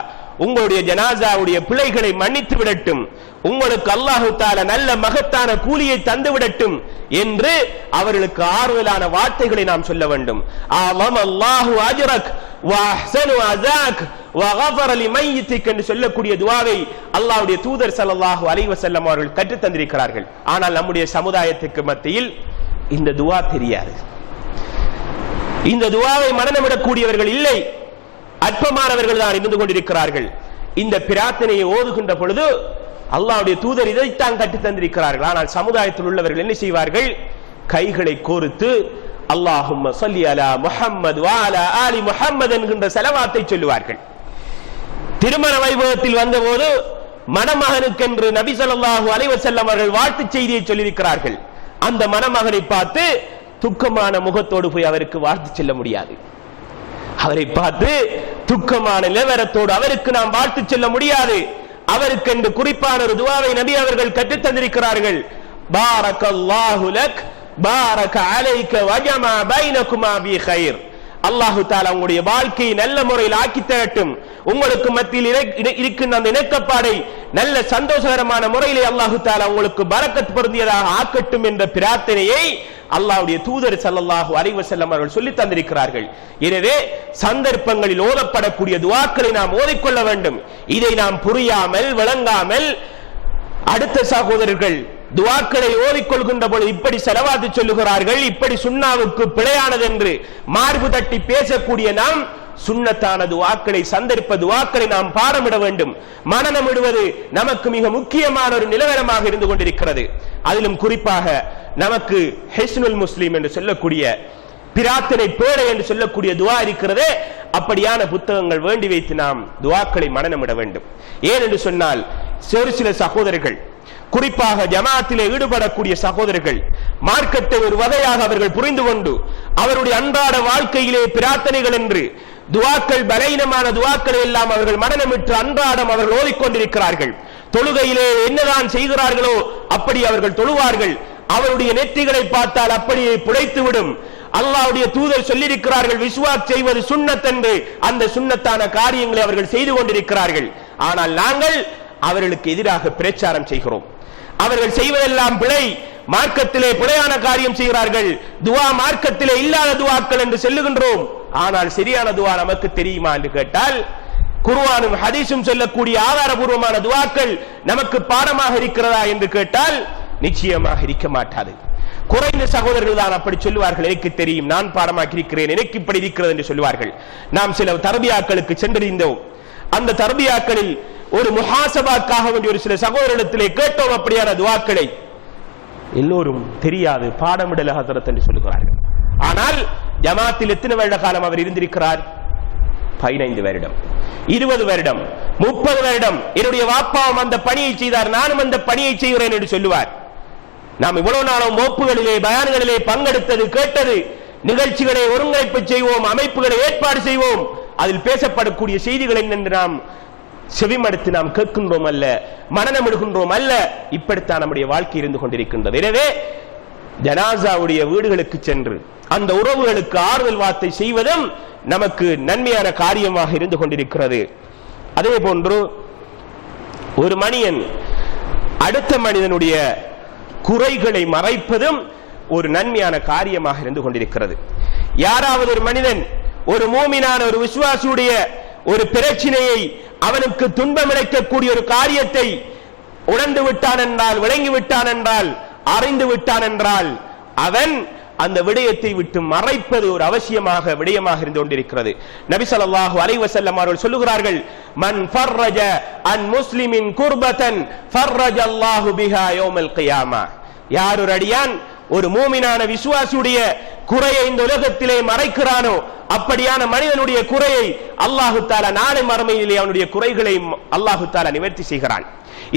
உங்களுடைய ஜனாசாவுடைய பிழைகளை மன்னித்து விடட்டும், உங்களுக்கு அல்லாஹு தஆலா நல்ல மகத்தான கூலியை தந்து விடட்டும் என்று அவர்களுக்கு ஆறுதலான வார்த்தைகளை நாம் சொல்ல வேண்டும். அல்லாஹு அஜ்ரக் வ அஹ்ஸனு அஸாக் வ கஃபர லிமையிதிக் என்று சொல்லக்கூடிய துஆவை அல்லாஹ்வுடைய தூதர் ஸல்லல்லாஹு அலைஹி வஸல்லம் அவர்கள் கற்றுத் தந்திருக்கிறார்கள். ஆனால் நம்முடைய சமுதாயத்துக்கு மத்தியில் இந்த துஆ தெரியாது. இந்த துஆவை மனனமிடக்கூடியவர்கள் இல்லை, அற்பமானவர்கள் தான் இருந்து கொண்டிருக்கிறார்கள். இந்த பிரார்த்தனையை ஓதுகின்ற பொழுது அல்லாஹ்வுடைய தூதர் இதைத்தான் கற்றுத் தந்திருக்கிறார்கள். ஆனால் சமுதாயத்தில் உள்ளவர்கள் என்ன செய்வார்கள்? கைகளை கோர்த்து அல்லாஹும்ம ஸல்லி அலா முஹம்மது வ அலா ஆலி முஹம்மது என்கின்ற ஸலவாத்தை சொல்லுவார்கள். திருமண வைபவத்தில் வந்தபோது மணமகனுக்கென்று நபி ஸல்லல்லாஹு அலைஹி வஸல்லம் அவர்கள் வாழ்த்து செய்தியை சொல்லியிருக்கிறார்கள். அந்த மணமகனை பார்த்து துக்கமான முகத்தோடு போய் அவருக்கு வாழ்த்து சொல்ல முடியாது. அவரை பார்த்து துக்கமான நிலவரத்தோடு அவருக்கு நாம் வாழ்த்து சொல்ல முடியாது. அவருக்கு என்று குறிப்பான ஒரு துஆவை நபி அவர்கள் கற்றுத் தந்திருக்கிறார்கள். பாரக்கல்லாஹு லக் பாரக அலைக வஜமா பைனகுமா பி கைர். அல்லாஹு தஆலா உங்களுடைய வாழ்க்கையை நல்ல முறையில் ஆக்கி தரட்டும், உங்களுக்கு மத்தியில் இருக்கின்ற அந்த இணக்கப்பாடை நல்ல சந்தோஷகரமான முறையிலே அல்லாஹு தஆலா உங்களுக்கு பரக்கத் பொருந்தியதாக ஆக்கட்டும் என்ற பிரார்த்தனையை அல்லாஹ்வுடைய தூதர் ஸல்லல்லாஹு அலைஹி வஸல்லம் அவர்கள் சொல்லி தந்திருக்கிறார்கள். எனவே சந்தர்ப்பங்களில் ஓதப்படக்கூடிய துஆக்களை நாம் ஓதிக்கொள்ள வேண்டும். இதை நாம் புரியாமல் விளங்காமல் அடுத்த சகோதரர்கள் துஆக்களை ஓதிக்கொள்கின்ற பொழுது இப்படி ஸலவாத்து சொல்லுகிறார்கள், இப்படி சுன்னாவுக்கு பிழையானது என்று மார்பு தட்டி பேசக்கூடிய நாம் சுன்னத்தான துஆக்களை, சந்தர்ப்ப துஆக்களை நாம் பாடமிட வேண்டும். மனனமிடுவது நமக்கு மிக முக்கியமான ஒரு நிலவரமாக இருந்து கொண்டிருக்கிறது. அதிலும் குறிப்பாக நமக்கு ஹிஸ்னுல் முஸ்லிம் என்று சொல்லக்கூடிய பிரார்த்தனை பேழை என்று சொல்லக்கூடிய துஆ இருக்கிறதே, அப்படியான புத்தகங்கள் வேண்டி வைத்து நாம் துஆக்களை மனனமிட வேண்டும். ஏன் என்று சொன்னால், ஒரு சில சகோதரர்கள், குறிப்பாக ஜமாத்திலே ஈடுபடக்கூடிய சகோதரர்கள், மார்க்கத்தை ஒரு வகையாக அவர்கள் புரிந்து கொண்டு அவருடைய அன்றாட வாழ்க்கையிலே பிரார்த்தனைகள் என்று துஆக்கள், பலவீனமான துஆக்களை எல்லாம் அவர்கள் மனனமிட்டு அன்றாடம் அவர்கள் ஓதிக்கொண்டிருக்கிறார்கள். தொழுகையிலே என்னதான் செய்கிறார்களோ அப்படி அவர்கள் தொழுவார்கள். அவருடைய நெற்றிகளை பார்த்தால் அப்படியே புடைத்துவிடும். அல்லாஹ்வுடைய தூதர் சொல்லியிருக்கிறார்கள், விஸ்வாஸ் செய்வது சுன்னத் என்று. அந்த சுன்னத்தான காரியங்களை அவர்கள் செய்து கொண்டிருக்கிறார்கள். ஆனால் நாங்கள் அவர்களுக்கு எதிராக பிரச்சாரம் செய்கிறோம். அவர்கள் செய்வதெல்லாம் பிழை, மார்க்கத்திலே பிழையான காரியம் செய்கிறார்கள், துஆ மார்க்கத்திலே இல்லாத துஆக்கள் என்று சொல்லுகின்றோம். ஆனால் சரியான துஆ நமக்கு தெரியுமா என்று கேட்டால், குர்ஆனும் ஹதீஸும் சொல்லக்கூடிய ஆதாரபூர்வமான துஆக்கள் நமக்கு பாடமாக இருக்கிறதா என்று கேட்டால் நிச்சயமாக இருக்க மாட்டாது. குறைந்த சகோதரர்கள் தான் அப்படி சொல்லுவார்கள், எனக்கு தெரியும், நான் பாடமாக்கி இருக்கிறேன், எனக்கு இப்படி இருக்கிறது என்று சொல்லுவார்கள். நாம் சில தர்பியாக்களுக்கு சென்றிருந்தோம். அந்த தர்பியாக்களில் ஒரு முஹாசபாக்காக வேண்டிய ஒரு சில சகோதரத்திலே கேட்டோம் அப்படியான துஆக்களை. எல்லோரும் தெரியாது, பாடமிடல ஹஸரத் என்று சொல்லுகிறார்கள். ஆனால் ஜமாத்தில் எத்தனை வருட காலம் அவர் இருந்திருக்கிறார்? 15 வருடம், 20 வருடம், 30 வருடம். என்னுடைய வாப்பாவும் அந்த பணியை செய்தார், நானும் அந்த பணியை செய்கிறேன் என்று சொல்லுவார். நாம் இவ்வளவு நாளும் வகுப்புகளிலே, பயான்களிலே பங்கெடுத்தது, கேட்டது, நிகழ்ச்சிகளை ஒருங்கிணைப்பு செய்வோம், அமைப்புகளை ஏற்பாடு செய்வோம். அதில் பேசப்படக்கூடிய செய்திகள் என்னென்று நாம் செவிமடுத்து நாம் கேட்கின்றோம் அல்ல, மனனமிடுகின்றோம் அல்ல. இப்படித்தான் நம்முடைய வாழ்க்கை இருந்து கொண்டிருக்கின்றது. எனவே ஜனாசாவுடைய வீடுகளுக்கு சென்று அந்த உறவுகளுக்கு ஆறுதல் வார்த்தை செய்வதும் நமக்கு நன்மையான காரியமாக இருந்து கொண்டிருக்கிறது. அதே போன்று ஒரு மனிதன் அடுத்த மனிதனுடைய குறைகளை மறைப்பதும் ஒரு நன்மையான காரியமாக இருந்து கொண்டிருக்கிறது. யாராவது ஒரு மனிதன், ஒரு மூமினான ஒரு விசுவாசியுடைய ஒரு பிரச்சனையை, அவனுக்கு துன்பம் இழைக்கக்கூடிய ஒரு காரியத்தை உணர்ந்து விட்டான் என்றால், விளங்கி விட்டான் என்றால், அறிந்து விட்டான் என்றால், அவன் அந்த விடயத்தை விட்டு மறைப்பது ஒரு அவசியமாக விடயமாக இருந்து கொண்டிருக்கிறது. நபி ஸல்லல்லாஹு அலைஹி வஸல்லம் அவர்கள் சொல்லுகிறார்கள், மன் ஃபர்ரஜ அன் முஸ்லிமின் குர்பதன் ஃபர்ரஜல்லாஹு பிஹா யௌமல் கியாமா. யார் ஒரு அடியான் ஒரு மூமினான விசுவாசியுடைய குறையை இந்த உலகத்திலே மறைக்கிறானோ, அப்படியான மனிதனுடைய குறையை அல்லாஹு தஆலா நாளை மறுமையிலே அவனுடைய குறைகளை அல்லாஹு தஆலா நிவர்த்தி செய்கிறான்.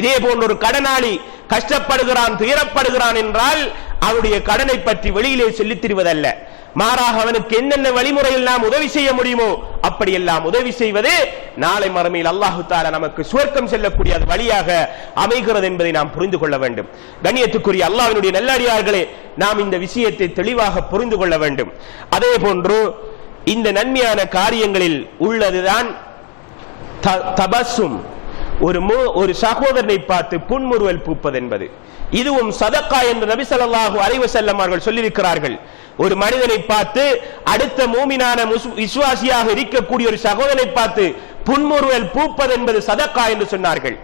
இதே போன்ற ஒரு கடனாளி கஷ்டப்படுகிறான், துயரப்படுகிறான் என்றால் அவருடைய கடனை பற்றி வெளியிலே சொல்லித் திரிவதல்ல, மாறாக அவனுக்கு என்னென்ன வழிமுறையில் நாம் உதவி செய்ய முடியுமோ அப்படியெல்லாம் உதவி செய்வது நாளை மறுமையில் அல்லாஹு தஆலா நமக்கு சுவர்க்கம் செல்லக்கூடிய வழியாக அமைகிறது என்பதை நாம் புரிந்து கொள்ள வேண்டும். கண்ணியத்துக்குரிய அல்லாஹ்வினுடைய நல்லடியார்களே, நாம் இந்த விஷயத்தை தெளிவாக புரிந்து கொள்ள வேண்டும். அதே போன்று இந்த நன்மையான காரியங்களில் உள்ளதுதான் தபஸ்ஸும், ஒரு சகோதரனை பார்த்து புன்முறுவல் பூப்பது என்பது. இதுவும் சதக்கா என்று நபி ஸல்லல்லாஹு அலைஹி வஸல்லம் அவர்கள் சொல்லியிருக்கிறார்கள். ஒரு மனிதனை பார்த்து, அடுத்த மூமினான விசுவாசியாக இருக்கக்கூடிய ஒரு சகோதரனை பார்த்து புன்முறுவல் பூப்பது என்பது சதக்கா என்று சொன்னார்கள்.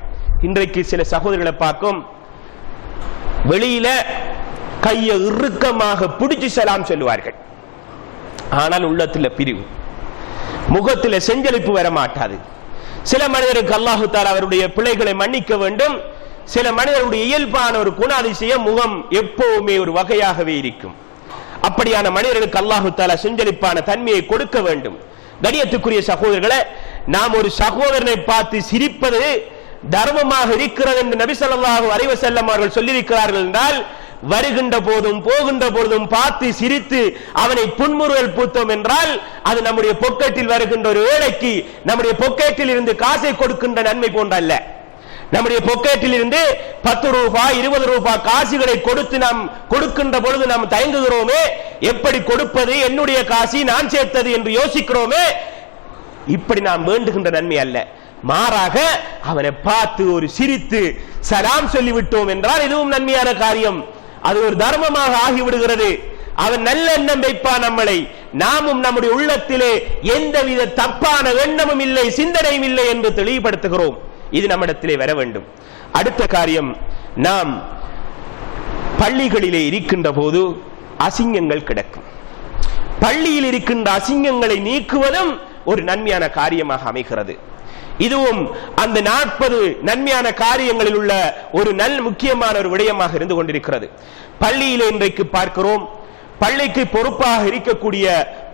இன்றைக்கு சில சகோதரர்களை பார்க்கும், வெளியில கையை இறுக்கமாக பிடிச்சு சலாம் சொல்லுவார்கள், ஆனால் உள்ளத்தில் பிரிவு, முகத்தில் செஞ்சலிப்பு வர மாட்டாது. சில மனிதருக்கு அல்லாஹு தஆலா அவருடைய பிழைகளை மன்னிக்க வேண்டும். சில மனிதருடைய இயல்பான ஒரு குணாதிசயம் முகம் எப்பவுமே ஒரு வகையாகவே இருக்கும். அப்படியான மனிதர்களுக்கு அல்லாஹு தஆலா செஞ்சலிப்பான தன்மையை கொடுக்க வேண்டும். கண்ணியத்துக்குரிய சகோதரர்களே, நாம் ஒரு சகோதரனை பார்த்து சிரிப்பது தர்மமாக இருக்கிறது என்று நபி ஸல்லல்லாஹு அலைஹி வஸல்லம் அவர்கள் சொல்லியிருக்கிறார்கள் என்றால், வருகின்ற போதும் போகின்ற போதும் பார்த்து சிரித்து அவனை புன்முறுவல் பூத்தோம் என்றால் அது நம்முடைய பொக்கெட்டில் வருகின்ற ஒரு ஏழைக்கு நம்முடைய பொக்கெட்டில் இருந்து காசை கொடுக்கின்ற நன்மை போன்றல்ல. நம்முடைய பொக்கெட்டில் இருந்து 10 ரூபாய் 20 ரூபாய் காசுகளை கொடுத்து நாம் கொடுக்கின்ற பொழுது நாம் தயங்குகிறோமே, எப்படி கொடுப்பது, என்னுடைய காசி நான் சேர்த்தது என்று யோசிக்கிறோமே, இப்படி நாம் வேண்டுகின்ற நன்மை அல்ல. மாறாக அவனை பார்த்து ஒரு சிரித்து சலாம் சொல்லிவிட்டோம் என்றால் இதுவும் நன்மையான காரியம், அது ஒரு தர்மமாக ஆகிவிடுகிறது. அவன் நல்ல எண்ணம் வைப்பான் நம்மளை, நாமும் நம்முடைய உள்ளத்திலே எந்தவித தப்பான எண்ணமும் இல்லை, சிந்தனையும் இல்லை என்று தெளிவுபடுத்துகிறோம். இது நம்மிடத்திலே வர வேண்டும். அடுத்த காரியம், நாம் பள்ளிகளிலே இருக்கின்ற போது அசிங்கங்கள் கிடக்கும். பள்ளியில் இருக்கின்ற அசிங்கங்களை நீக்குவதும் ஒரு நன்மையான காரியமாக அமைகிறது. இதுவும் அந்த 40 நன்மையான காரியங்களில் உள்ள ஒரு முக்கியமான ஒரு விடயமாக இருந்து கொண்டிருக்கிறது. பள்ளியிலே இன்றைக்கு பார்க்கிறோம், பள்ளிக்கு பொறுப்பாக இருக்கக்கூடிய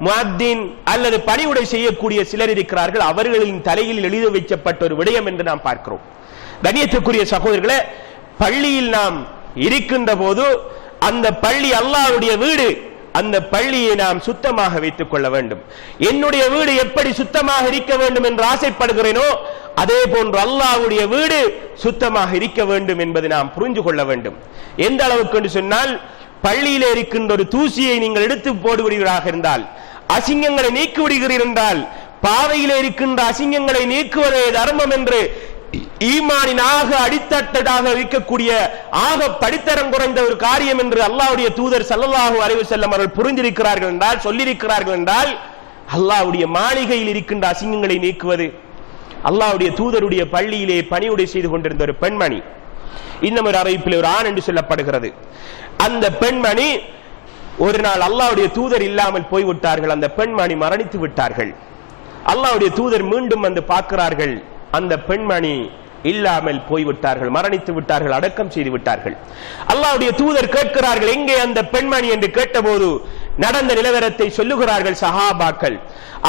முஅத்தின் அல்லது பணிவுடை செய்யக்கூடிய சிலர் இருக்கிறார்கள். அவர்களின் தலையில் எழுதி வைக்கப்பட்ட ஒரு விடயம் என்று நாம் பார்க்கிறோம். கண்ணியத்துக்குரிய சகோதரர்களே, பள்ளியில் நாம் இருக்கின்ற போது அந்த பள்ளி அல்லாஹ்வுடைய வீடு, அந்த பள்ளியை நாம் சுத்தமாக வைத்துக் கொள்ள வேண்டும். என்னுடைய வீடு எப்படி சுத்தமாக இருக்க வேண்டும் என்று ஆசைப்படுகிறேனோ அதே போன்று அல்லாஹ்வுடைய வீடு சுத்தமாக இருக்க வேண்டும் என்பதை நாம் புரிந்து கொள்ள வேண்டும். எந்த அளவுக்கு என்று சொன்னால், பள்ளியிலே இருக்கின்ற ஒரு தூசியை நீங்கள் எடுத்து போடுவீர்களாக இருந்தால், அசிங்கங்களை நீக்கி விடுகிறீர்கள் என்றால், பாவையிலே இருக்கின்ற அசிங்கங்களை நீக்குவதே தர்மம் என்று ஈமானின் ஆக அடித்தட்டதாக இருக்கக்கூடிய ஆக படித்தரம் குறைந்த ஒரு காரியம் என்று அல்லாஹ்வுடைய தூதர் ஸல்லல்லாஹு அலைஹி வஸல்லம் அவர்கள் புரிந்திருக்கிறார்கள் என்றால், சொல்லியிருக்கிறார்கள் என்றால், அல்லாஹ்வுடைய மாளிகையில் இருக்கின்ற அசிங்கங்களை நீக்குவது. அல்லாஹ்வுடைய தூதருடைய பள்ளியிலே பணிவுடை செய்து கொண்டிருந்த ஒரு பெண்மணி, இன்னும் ஒரு அறிவிப்பில் ஒரு ஆண் என்று சொல்லப்படுகிறது. அந்த பெண்மணி ஒரு நாள் அல்லாஹ்வுடைய தூதர் இல்லாமல் போய்விட்டார்கள். அந்த பெண்மணி மரணித்து விட்டார்கள். அல்லாஹ்வுடைய தூதர் மீண்டும் வந்து பார்க்கிறார்கள். அந்த பெண்மணி இல்லாமல் போய்விட்டார்கள், மரணித்து விட்டார்கள், அடக்கம் செய்து விட்டார்கள். அல்லாஹ்வுடைய தூதர் கேட்கிறார்கள், எங்கே அந்த பெண்மணி என்று கேட்டபோது நடந்த நிலவரத்தை சொல்லுகிறார்கள் சஹாபாக்கள்.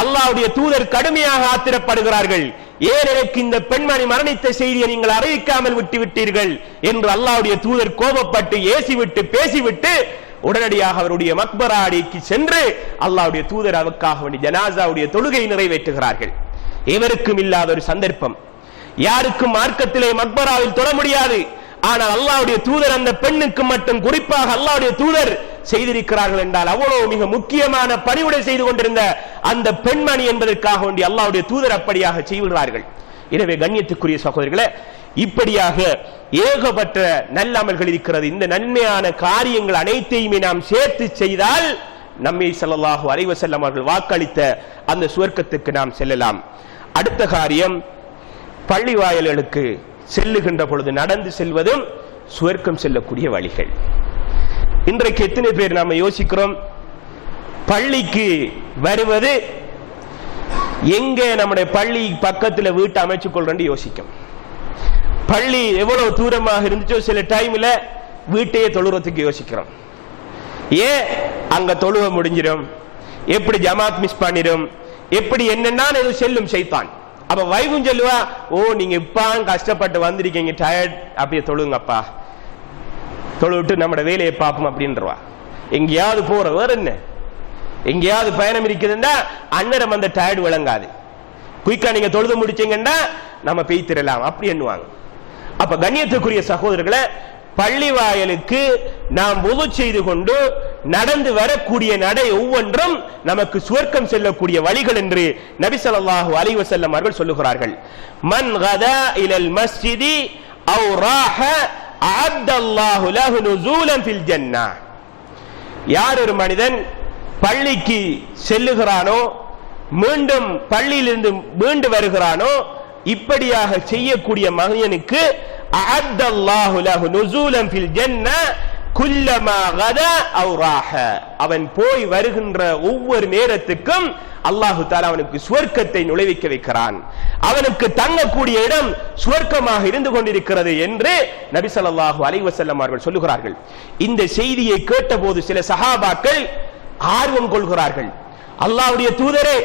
அல்லாஹ்வுடைய தூதர் கடுமையாக ஆத்திரப்படுகிறார்கள். ஏன் எனக்கு இந்த பெண்மணி மரணித்த செய்தியை நீங்கள் அறிவிக்காமல் விட்டு விட்டீர்கள் என்று அல்லாஹ்வுடைய தூதர் கோபப்பட்டு ஏசிவிட்டு பேசிவிட்டு உடனடியாக அவருடைய மக்பராடிக்கு சென்று அல்லாஹ்வுடைய தூதர் அவருக்காக வேண்டி ஜனாசாவுடைய தொழுகை நிறைவேற்றுகிறார்கள். எவருக்கும் இல்லாத ஒரு சந்தர்ப்பம். யாருக்கும் மார்க்கத்திலே மக்பராவில் தொழ முடியாது. ஆனால் அல்லாஹ்வுடைய தூதர் அந்த பெண்ணுக்கு மட்டும், குறிப்பாக அல்லாஹ்வுடைய தூதர் செய்திருக்கிறார்கள் என்றால் அவ்வளவு மிக முக்கியமான பணிவுடை செய்து கொண்டிருந்த அந்த பெண்மணி என்பதற்காக வேண்டி அல்லாஹ்வுடைய தூதர் அப்படியாக செய்கிறார்கள். எனவே கண்ணியத்துக்குரிய சகோதரர்களே, இப்படியாக ஏகப்பட்ட நல்லமல்கள் இருக்கிறது. இந்த நன்மையான காரியங்கள் அனைத்தையுமே நாம் சேர்த்து செய்தால் நம்மை ஸல்லல்லாஹு அலைஹி வஸல்லம் அவர்கள் வாக்களித்த அந்த சுவர்க்கத்துக்கு நாம் செல்லலாம். அடுத்த காரியம், பள்ளி வாயில்களுக்கு செல்லுகின்ற பொழுது நடந்து செல்வதும் சுவர்க்கம் செல்லக்கூடிய வழிகள். இன்றைக்கு எத்தனை பேர் நாம யோசிக்கிறோம், பள்ளிக்கு வருவது எங்க நம்முடைய பள்ளி பக்கத்துல வீட்டை அமைச்சுக் கொள்றேன்னு யோசிக்கும். பள்ளி எவ்வளவு தூரமாக இருந்துச்சோ சில டைம்ல வீட்டையே தொழுறதுக்கு யோசிக்கிறோம். ஏன் அங்க தொழுவ முடிஞ்சிடும், எப்படி ஜமாத் மிஸ் பண்ணிடும், எப்படி என்னன்னா செல்லும் சைத்தான். அப்ப வைகும் சொல்லுவா, ஓ நீங்க இப்ப கஷ்டப்பட்டு வந்திருக்கீங்க, டயர்ட், அப்படியே தொழுங்கப்பா, தொழுவிட்டு நம்மட வேலையை பார்ப்போம் அப்படின்றவா. எங்கேயாவது போற வேற என்ன, எங்கேயாவது பயணம் இருக்குதுன்னா அன்னரம் அந்த டயர்டு விளங்காது, குயிக்கா நீங்க தொழுது முடிச்சீங்கன்னா நம்ம பெய்திரலாம் அப்படி எண்ணுவாங்க. அப்ப கண்ணியத்துக்குரிய சகோதரர்களை, பள்ளி வாயலுக்கு நாம் வுது செய்து கொண்டு நடந்து வரக்கூடிய நடை ஒவ்வொன்றும் நமக்கு சுவர்க்கம் செல்லக்கூடிய வழிகள் என்று நபி ஸல்லல்லாஹு அலைஹி வஸல்லம் அவர்கள் சொல்லுகிறார்கள். மன் கதா இலல் மஸ்ஜிதி அவ் ராஹ அஅத்தல்லாஹு லஹு நுஸூலன் ஃபில் ஜன்னah. யார் ஒரு மனிதன் பள்ளிக்கு செல்லுகிறானோ, மீண்டும் பள்ளியிலிருந்து மீண்டு வருகிறானோ, இப்படியாக செய்யக்கூடிய மனிதனுக்கு அஅத்தல்லாஹு லஹு நுஸூலன் ஃபில் ஜன்னah குல்லமா கதா அவ் ராஹ, அவன் போய் வருகின்ற ஒவ்வொரு நேரத்துக்கும் அல்லாஹு தஆலா அவனுக்கு சுவர்க்கத்தை நுழைவிக்க வைக்கிறான். அவனுக்கு தங்கக்கூடிய இடம் சுவர்க்கமாக இருந்து கொண்டிருக்கிறது என்று நபி ஸல்லல்லாஹு அலைஹி வஸல்லம் அவர்கள் சொல்லுகிறார்கள். இந்த செய்தியை கேட்டபோது சில சஹாபாக்கள் ஆர்வம் கொள்கிறார்கள். அல்லாஹ்வுடைய தூதரே,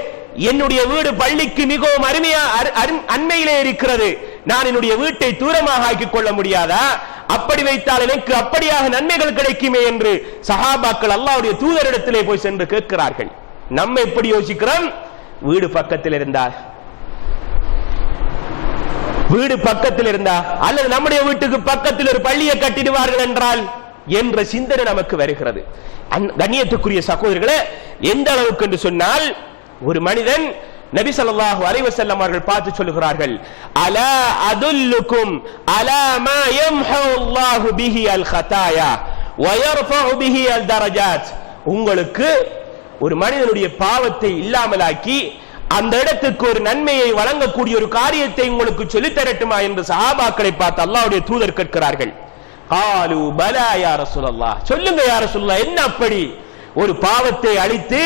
என்னுடைய வீடு பள்ளிக்கு மிகவும் அண்மையிலே இருக்கிறது, நான் என்னுடைய வீட்டை தூரமாக ஆக்கிக் கொள்ள முடியாதா? அப்படி வைத்தால் எனக்கு அப்படியாக நன்மைகள் கிடைக்குமே என்று சஹாபாக்கள் அல்லாஹ்வுடைய தூதரிடத்திலே போய் சென்று கேட்கிறார்கள். நம்ம எப்படி யோசிக்கிறோம், வீடு பக்கத்தில் இருந்தா அல்லது நம்முடைய வீட்டுக்கு பக்கத்தில் ஒரு பள்ளியை கட்டிடுவார்கள் என்றால் என்ற சிந்தனை நமக்கு வருகிறது. கண்ணியத்துக்குரிய சகோதரர்களே, எந்த அளவுக்கு என்று சொன்னால், ஒரு மனிதன் நபி ஸல்லல்லாஹு அலைஹி வஸல்லம் அவர்கள் பார்த்து சொல்லுகிறார்கள், அலா அதுல்லுக்கும் அலா மா யம்ஹு அல்லாஹு பிஹி அல் கதாயா வ யர்ஃபஉ பிஹி அல் தரஜாத். உங்களுக்கு ஒரு மனிதனுடைய பாவத்தை இல்லாமலாக்கி அந்த இடத்துக்கு ஒரு நன்மையை வழங்கக்கூடிய ஒரு காரியத்தை உங்களுக்கு சொல்லித் தரட்டுமா என்று சஹாபாக்களை பார்த்து அல்லாஹ்வுடைய தூதர் கேட்கிறார்கள். காலு பலா யா ரசூலல்லாஹ், சொல்லுங்க யா ரசூலல்லாஹ், என்ன அப்படி ஒரு பாவத்தை அழித்து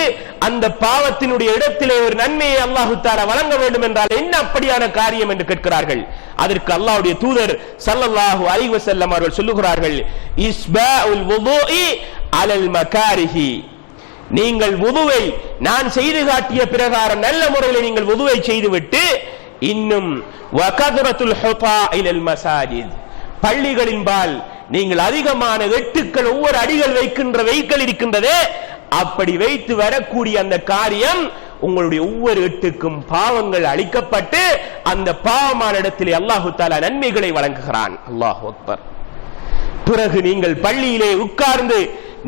அந்த பாவத்தினுடைய இடத்திலே ஒரு நன்மையை அல்லாஹு தஆலா வழங்க வேண்டும் என்றால் என்ன அப்படியான காரியம் என்று கேட்கிறார்கள். அதற்கு அல்லாஹ்வுடைய தூதர் ஸல்லல்லாஹு அலைஹி வஸல்லம் அவர்கள் சொல்லுகிறார்கள், இஸ்பாஉல் வுதுஇ அலல் மகாரிஹி, நீங்கள் வுதுவை நான் செய்து காட்டிய பிரகாரம் நல்ல முறையில் நீங்கள் வுதுவை செய்துவிட்டு இன்னும் வகதரத்துல் ஹுதா இலல் மசாஜித், பள்ளிகளின்பால் நீங்கள் அதிகமான எட்டுக்கள் ஒவ்வொரு அடிகள் வைக்கின்ற வைக்கல் இருக்கின்றதே, அப்படி வைத்து வரக்கூடிய அந்த காரியம் உங்களுடைய ஒவ்வொரு எட்டுக்கும் பாவங்கள் அளிக்கப்பட்டு அந்த பாவமான இடத்திலே அல்லாஹு தஆலா நன்மைகளை வழங்குகிறான். அல்லாஹு அக்பர். பிறகு நீங்கள் பள்ளியிலே உட்கார்ந்து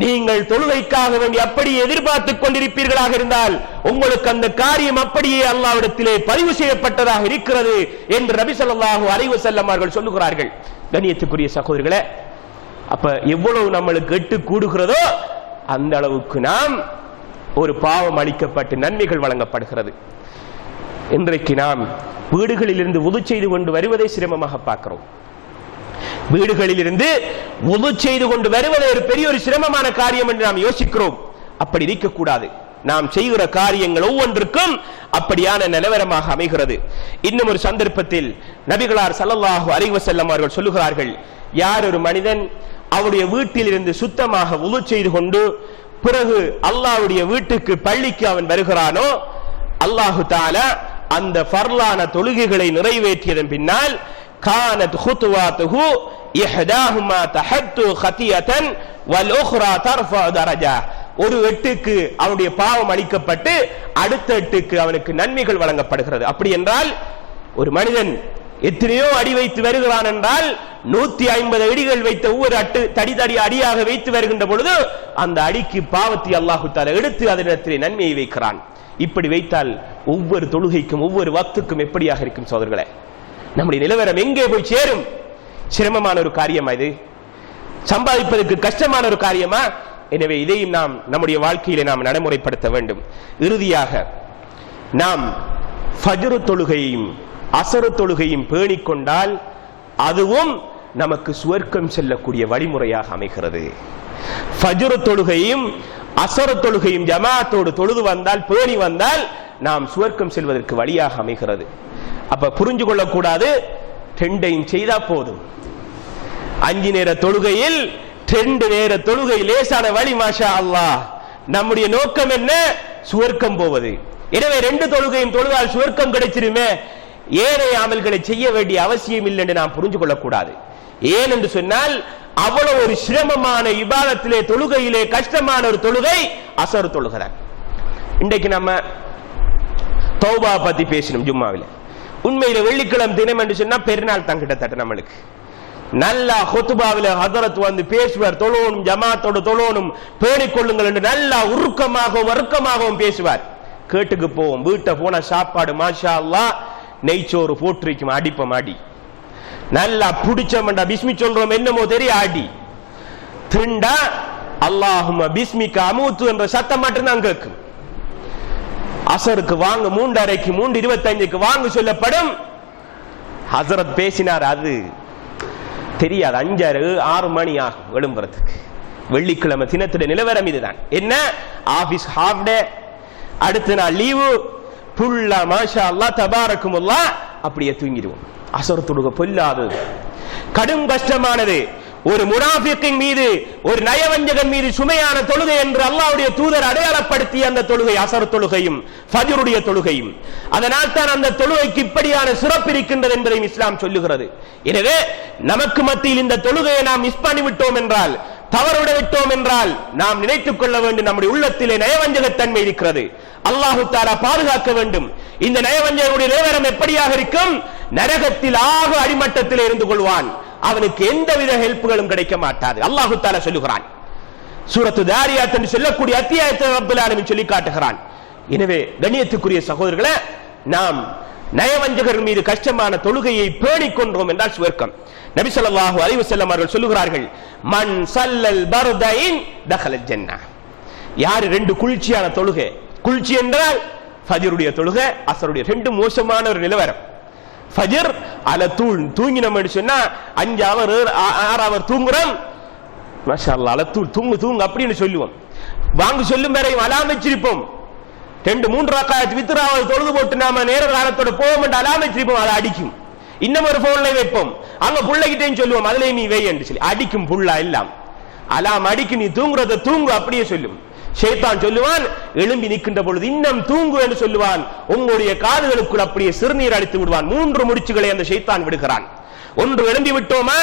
நீங்கள் தொழுகைக்காக வேண்டி அப்படி எதிர்பார்த்துக் கொண்டிருப்பீர்களாக இருந்தால் உங்களுக்கு அந்த காரியம் அப்படியே அல்லாஹ்விடத்திலே பதிவு செய்யப்பட்டதாக இருக்கிறது என்று நபி ஸல்லல்லாஹு அலைஹி வஸல்லம் அவர்கள் சொல்லுகிறார்கள். கண்ணியத்துக்குரிய சகோதரர்களே, அப்ப எவ்வளவு நம்மளுக்கு எட்டு கூடுகிறதோ அந்த அளவுக்கு நாம் ஒரு பாவம் அளிக்கப்பட்டு நன்மைகள் வழங்கப்படுகிறது. இன்றைக்கு நாம் வீடுகளில் இருந்து வுது செய்து கொண்டு வருவதை சிரமமாக பார்க்கிறோம். வீடுகளில் இருந்து வுது செய்து கொண்டு வருவதை ஒரு பெரிய ஒரு சிரமமான காரியம் என்று நாம் யோசிக்கிறோம். அப்படி இருக்கக்கூடாது. நாம் செய்கிற காரியங்கள் ஒவ்வொன்றுக்கும் அப்படியான நிலவரமாக அமைகிறது. இன்னும் ஒரு சந்தர்ப்பத்தில் நபிகளார் ஸல்லல்லாஹு அலைஹி வஸல்லம் அவர்கள் சொல்லுகிறார்கள், யார் ஒரு மனிதன் அவருடைய வீட்டில் இருந்து சுத்தமாக வுது செய்து கொண்டு பிறகு அல்லாஹ்வுடைய வீட்டுக்கு பள்ளிக்கு அவன் வருகிறானோ, அல்லாஹு தஆலா அந்த ஃபர்லான தொழுகைகளை நிறைவேற்றியதன் பின்னால் கானத் குதுவாத்துஹு இஹ்தாஹுமா தஹத்து கதியதன் வல் உக்ரா தர்ஃபா தரஜா, ஒரு எட்டுக்கு அவனுடைய பாவம் அளிக்கப்பட்டு அடுத்த எட்டுக்கு அவனுக்கு நன்மைகள் வழங்கப்படுகிறது. அப்படி என்றால் ஒரு மனிதன் எத்தனையோ அடி வைத்து வருகிறான் என்றால் 150 அடிகள் வைத்த ஒவ்வொரு தடி அடியாக வைத்து வருகின்ற பொழுது அந்த அடிக்கு பாவத்தை அல்லாஹு தஆலா எடுத்து அதனிடத்திலே நன்மையை வைக்கிறான். இப்படி வைத்தால் ஒவ்வொரு தொழுகைக்கும் ஒவ்வொரு வக்துக்கும் எப்படியாக இருக்கும் சகோதரர்களே? நம்முடைய நிலவரம் எங்கே போய் சேரும்? சிரமமான ஒரு காரியமா இது? சம்பாதிப்பதற்கு கஷ்டமான ஒரு காரியமா? எனவே இதையும் நாம் நம்முடைய வாழ்க்கையிலே நாம் நடைமுறைப்படுத்த வேண்டும். இறுதியாக நாம் ஃபஜ்ர் தொழுகையும் அஸர் தொழுகையும் பேணிக் கொண்டால் அதுவும் நமக்கு சுவர்க்கம் செல்லக்கூடிய வழிமுறையாக அமைகிறது. ஃபஜ்ர் தொழுகையும் அஸர் தொழுகையும் ஜமாஅத்தோடு தொழுது வந்தால் பேணி வந்தால் நாம் சுவர்க்கம் செல்வதற்கு வழியாக அமைகிறது. அப்ப புரிஞ்சு கொள்ளக்கூடாது, ரெண்டையும் செய்தா போதும். 5 நேர தொழுகையில் 2 நேர தொழுகை லேசான வழி, மாஷா அல்லாஹ். நம்முடைய நோக்கம் என்ன? சுவர்க்கம் போவது. எனவே 2 தொழுகையும் தொழுதால் சுவர்க்கம் கிடைச்சிருமே, ஏனைய அமல்களை செய்ய வேண்டிய அவசியம் இல்லை என்று நாம் புரிஞ்சு கொள்ளக்கூடாது. ஏன் என்று சொன்னால் அவ்வளவு ஒரு சிரமமான இபாதத்திலே தொழுகையிலே கஷ்டமான ஒரு தொழுகை அஸர் தொழுகை. இன்றைக்கு நம்ம தௌபா பத்தி பேசணும் ஜும்மாவில். உண்மையில வெள்ளிக்கிழமை தினம் என்று சொன்னா பெருநாள் தான் கிட்டத்தட்ட நம்மளுக்கு. நல்லா ஹுத்பாவில ஹதரத் வந்து பேசுவார், தொழோனும் ஜமாத்தோடு தொழோனும் பேணிக் கொள்ளுங்கள் என்று நல்லா உருக்கமாகவும் வறுக்கமாகவும் பேசுவார். கேட்டுக்கு போவோம். வீட்டை போன சாப்பாடு மாஷா அல்லாஹ் நெய்ச்சோறு போட்டிருக்கும், அடிப்பம் அடி. நல்லா புடிச்சோம்டா பிஸ்மி சொல்றோம் என்னமோ தெரிய அடி திண்டா அல்லாஹும்ம பிஸ்மிக அமூத்து என்ற சத்தம் மட்டும்தான் கேட்கும். அஸருக்கு வாங்க 3:30க்கு 3:25க்கு வாங்க சொல்லப்படும். ஹசரத் பேசினார், அது தெரியாது. 5-6 மணி ஆகும் எழும்புறதுக்கு. வெள்ளிக்கிழமை தினத்துடைய நிலவரம் இதுதான். என்ன? ஆபீஸ் ஹாஃப் டே, அடுத்த நாள் லீவு, புல்லா மாஷா அல்லாஹ் தபாரக்குமுல்லாஹ் அப்படியே தூங்கிடுவோம். அஸர் தொழுகை பொல்லாதது, கடும் கஷ்டமானது. ஒரு முனாஃபிக்கின் மீது, ஒரு நயவஞ்சகன் மீது சுமையான தொழுகை என்று அல்லாஹ்வுடைய தூதர் அடையாளப்படுத்திய அந்த தொழுகை அஸர் தொழுகையும் ஃபஜ்ருடைய தொழுகையும். அதனால் தான் அந்த தொழுகைக்கு இப்படியான சிறப்பு இருக்கின்றது என்பதை இஸ்லாம் சொல்லுகிறது. எனவே நமக்கு மத்தியில் இந்த தொழுகையை நாம் மிஸ் பண்ணிவிட்டோம் என்றால், தவறுவிட விட்டோம் என்றால் நாம் நினைத்துக் கொள்ள வேண்டும், நம்முடைய உள்ளத்திலே நயவஞ்சகத்தன்மை இருக்கிறது. அல்லாஹு தஆலா பாதுகாக்க வேண்டும். இந்த நயவஞ்சகனுடைய நிலவரம் எப்படியாக இருக்கும்? நரகத்தில் ஆக அடிமட்டத்தில் இருந்து கொள்வான். அவனுக்கு எந்தவித ஹெல்ப்புகளும் கிடைக்க மாட்டாது. அல்லாஹு தஆலா சொல்லுகிறான். சூரத்து தாரியாத் என்று சொல்லக்கூடிய அத்தியாயத்தை ரப்பல் ஆலமீன் சொல்லி காட்டுகிறான். எனவே கண்ணியத்துக்குரிய சகோதரர்களே, நாம் நயவஞ்சகர் மீது கஷ்டமான தொழுகையை பேணிக் கொண்டோம் என்றால் சுவர்க்கம். நபி ஸல்லல்லாஹு அலைஹி வஸல்லம் அவர்கள் சொல்லுகிறார்கள், மன் ஸல்லல் பர்தைன் தഖலல் ஜன்னah. யார் 2 குளிர்ச்சியான தொழுகை, குளிர்ச்சி என்றால் ஃபஜ்ருடைய தொழுகை அஸருடைய 2 மோசமான ஒரு நிலவரம். ஃபஜர் அலத்தூள் தூங்கினோம் சொன்னா 5 அவர் 6 அவர் தூங்குறோம், மாஷா அல்லாஹ் அலத்தூள் தூங்கு தூங்கு அப்படின்னு சொல்லுவோம். வாங்க சொல்லும் வரையும் அலாம் வச்சிருப்போம். 2-3 ரக்காயத் வித்ராவை தொழுது போட்டு நாம நேர காலத்தோட போவோம் என்று அலாம் வச்சிருப்போம். அதை அடிக்கும். இன்னும் ஒரு போன்ல வைப்போம், அங்க புள்ளைகிட்டையும் சொல்லுவோம் அதுல நீ வை என்று சொல்லி அடிக்கும். புள்ளா எல்லாம் அலாம் அடிக்கு, நீ தூங்குறத தூங்கு அப்படியே சொல்லும். ஷைத்தான் சொல்லுவான் எழும்பி நிற்கின்ற பொழுது இன்னும் தூங்கு என்று சொல்லுவான். உங்களுடைய காதுகளுக்குள் அப்படியே சிறுநீர் அடித்து விடுவான். 3 முடிச்சுகளை அந்த ஷைத்தான் விடுகிறான். ஒன்று எழும்பி விட்டோமா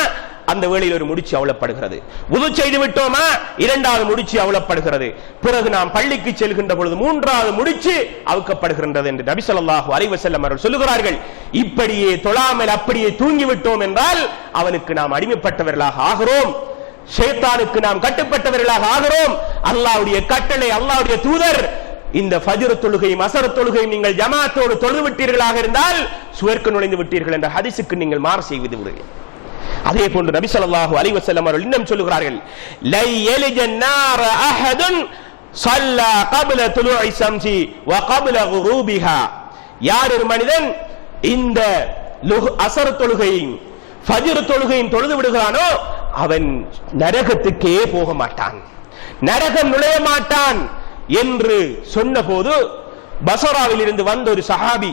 அந்த வேளையில் ஒரு முடிச்சு அவலப்படுகிறது. உது செய்து விட்டோமா 2வது முடிச்சு அவலப்படுகிறது. பிறகு நாம் பள்ளிக்கு செல்கின்ற பொழுது 3வது முடிச்சு அவுக்கப்படுகின்றது என்று நபி ஸல்லல்லாஹு அலைஹி வஸல்லம் அவர்கள் சொல்லுகிறார்கள். இப்படியே தொழாமல் அப்படியே தூங்கி விட்டோம் என்றால் அவனுக்கு நாம் அடிமைப்பட்டவர்களாக ஆகிறோம், ஷைத்தானுக்கு நாம் கட்டுப்பட்டவர்களாக ஆகிறோம். அல்லாஹ்வுடைய கட்டளை, அல்லாஹ்வுடைய தூதர் இந்த ஃபஜ்ர் தொழுகையும் அஸர் தொழுகையும் நீங்கள் ஜமாஅத்தோடு தொழுது விட்டீர்களாக இருந்தால் சுவர்க்கம் நுழைந்து விட்டீர்கள் என்ற ஹதீஸுக்கு நீங்கள் மாறு செய்து விடுவீர்கள். அதே போன்று நபி ஸல்லல்லாஹு அலைஹி வஸல்லம் அவர்கள் இன்னும் சொல்லுகிறார்கள், லை யலிஜன் நார அஹதுன் ஸல்லா قبل طلوع الشمس وقبل غروبها. யார் ஒரு மனிதன் இந்த அஸர் தொழுகையும் ஃபஜ்ர் தொழுகையும் தொழுது விடுகிறானோ அவன் நரகத்துக்கே போக மாட்டான், நரகம் நுழைய மாட்டான் என்று சொன்னபோது பஸராவில் இருந்து வந்த ஒரு சஹாபி,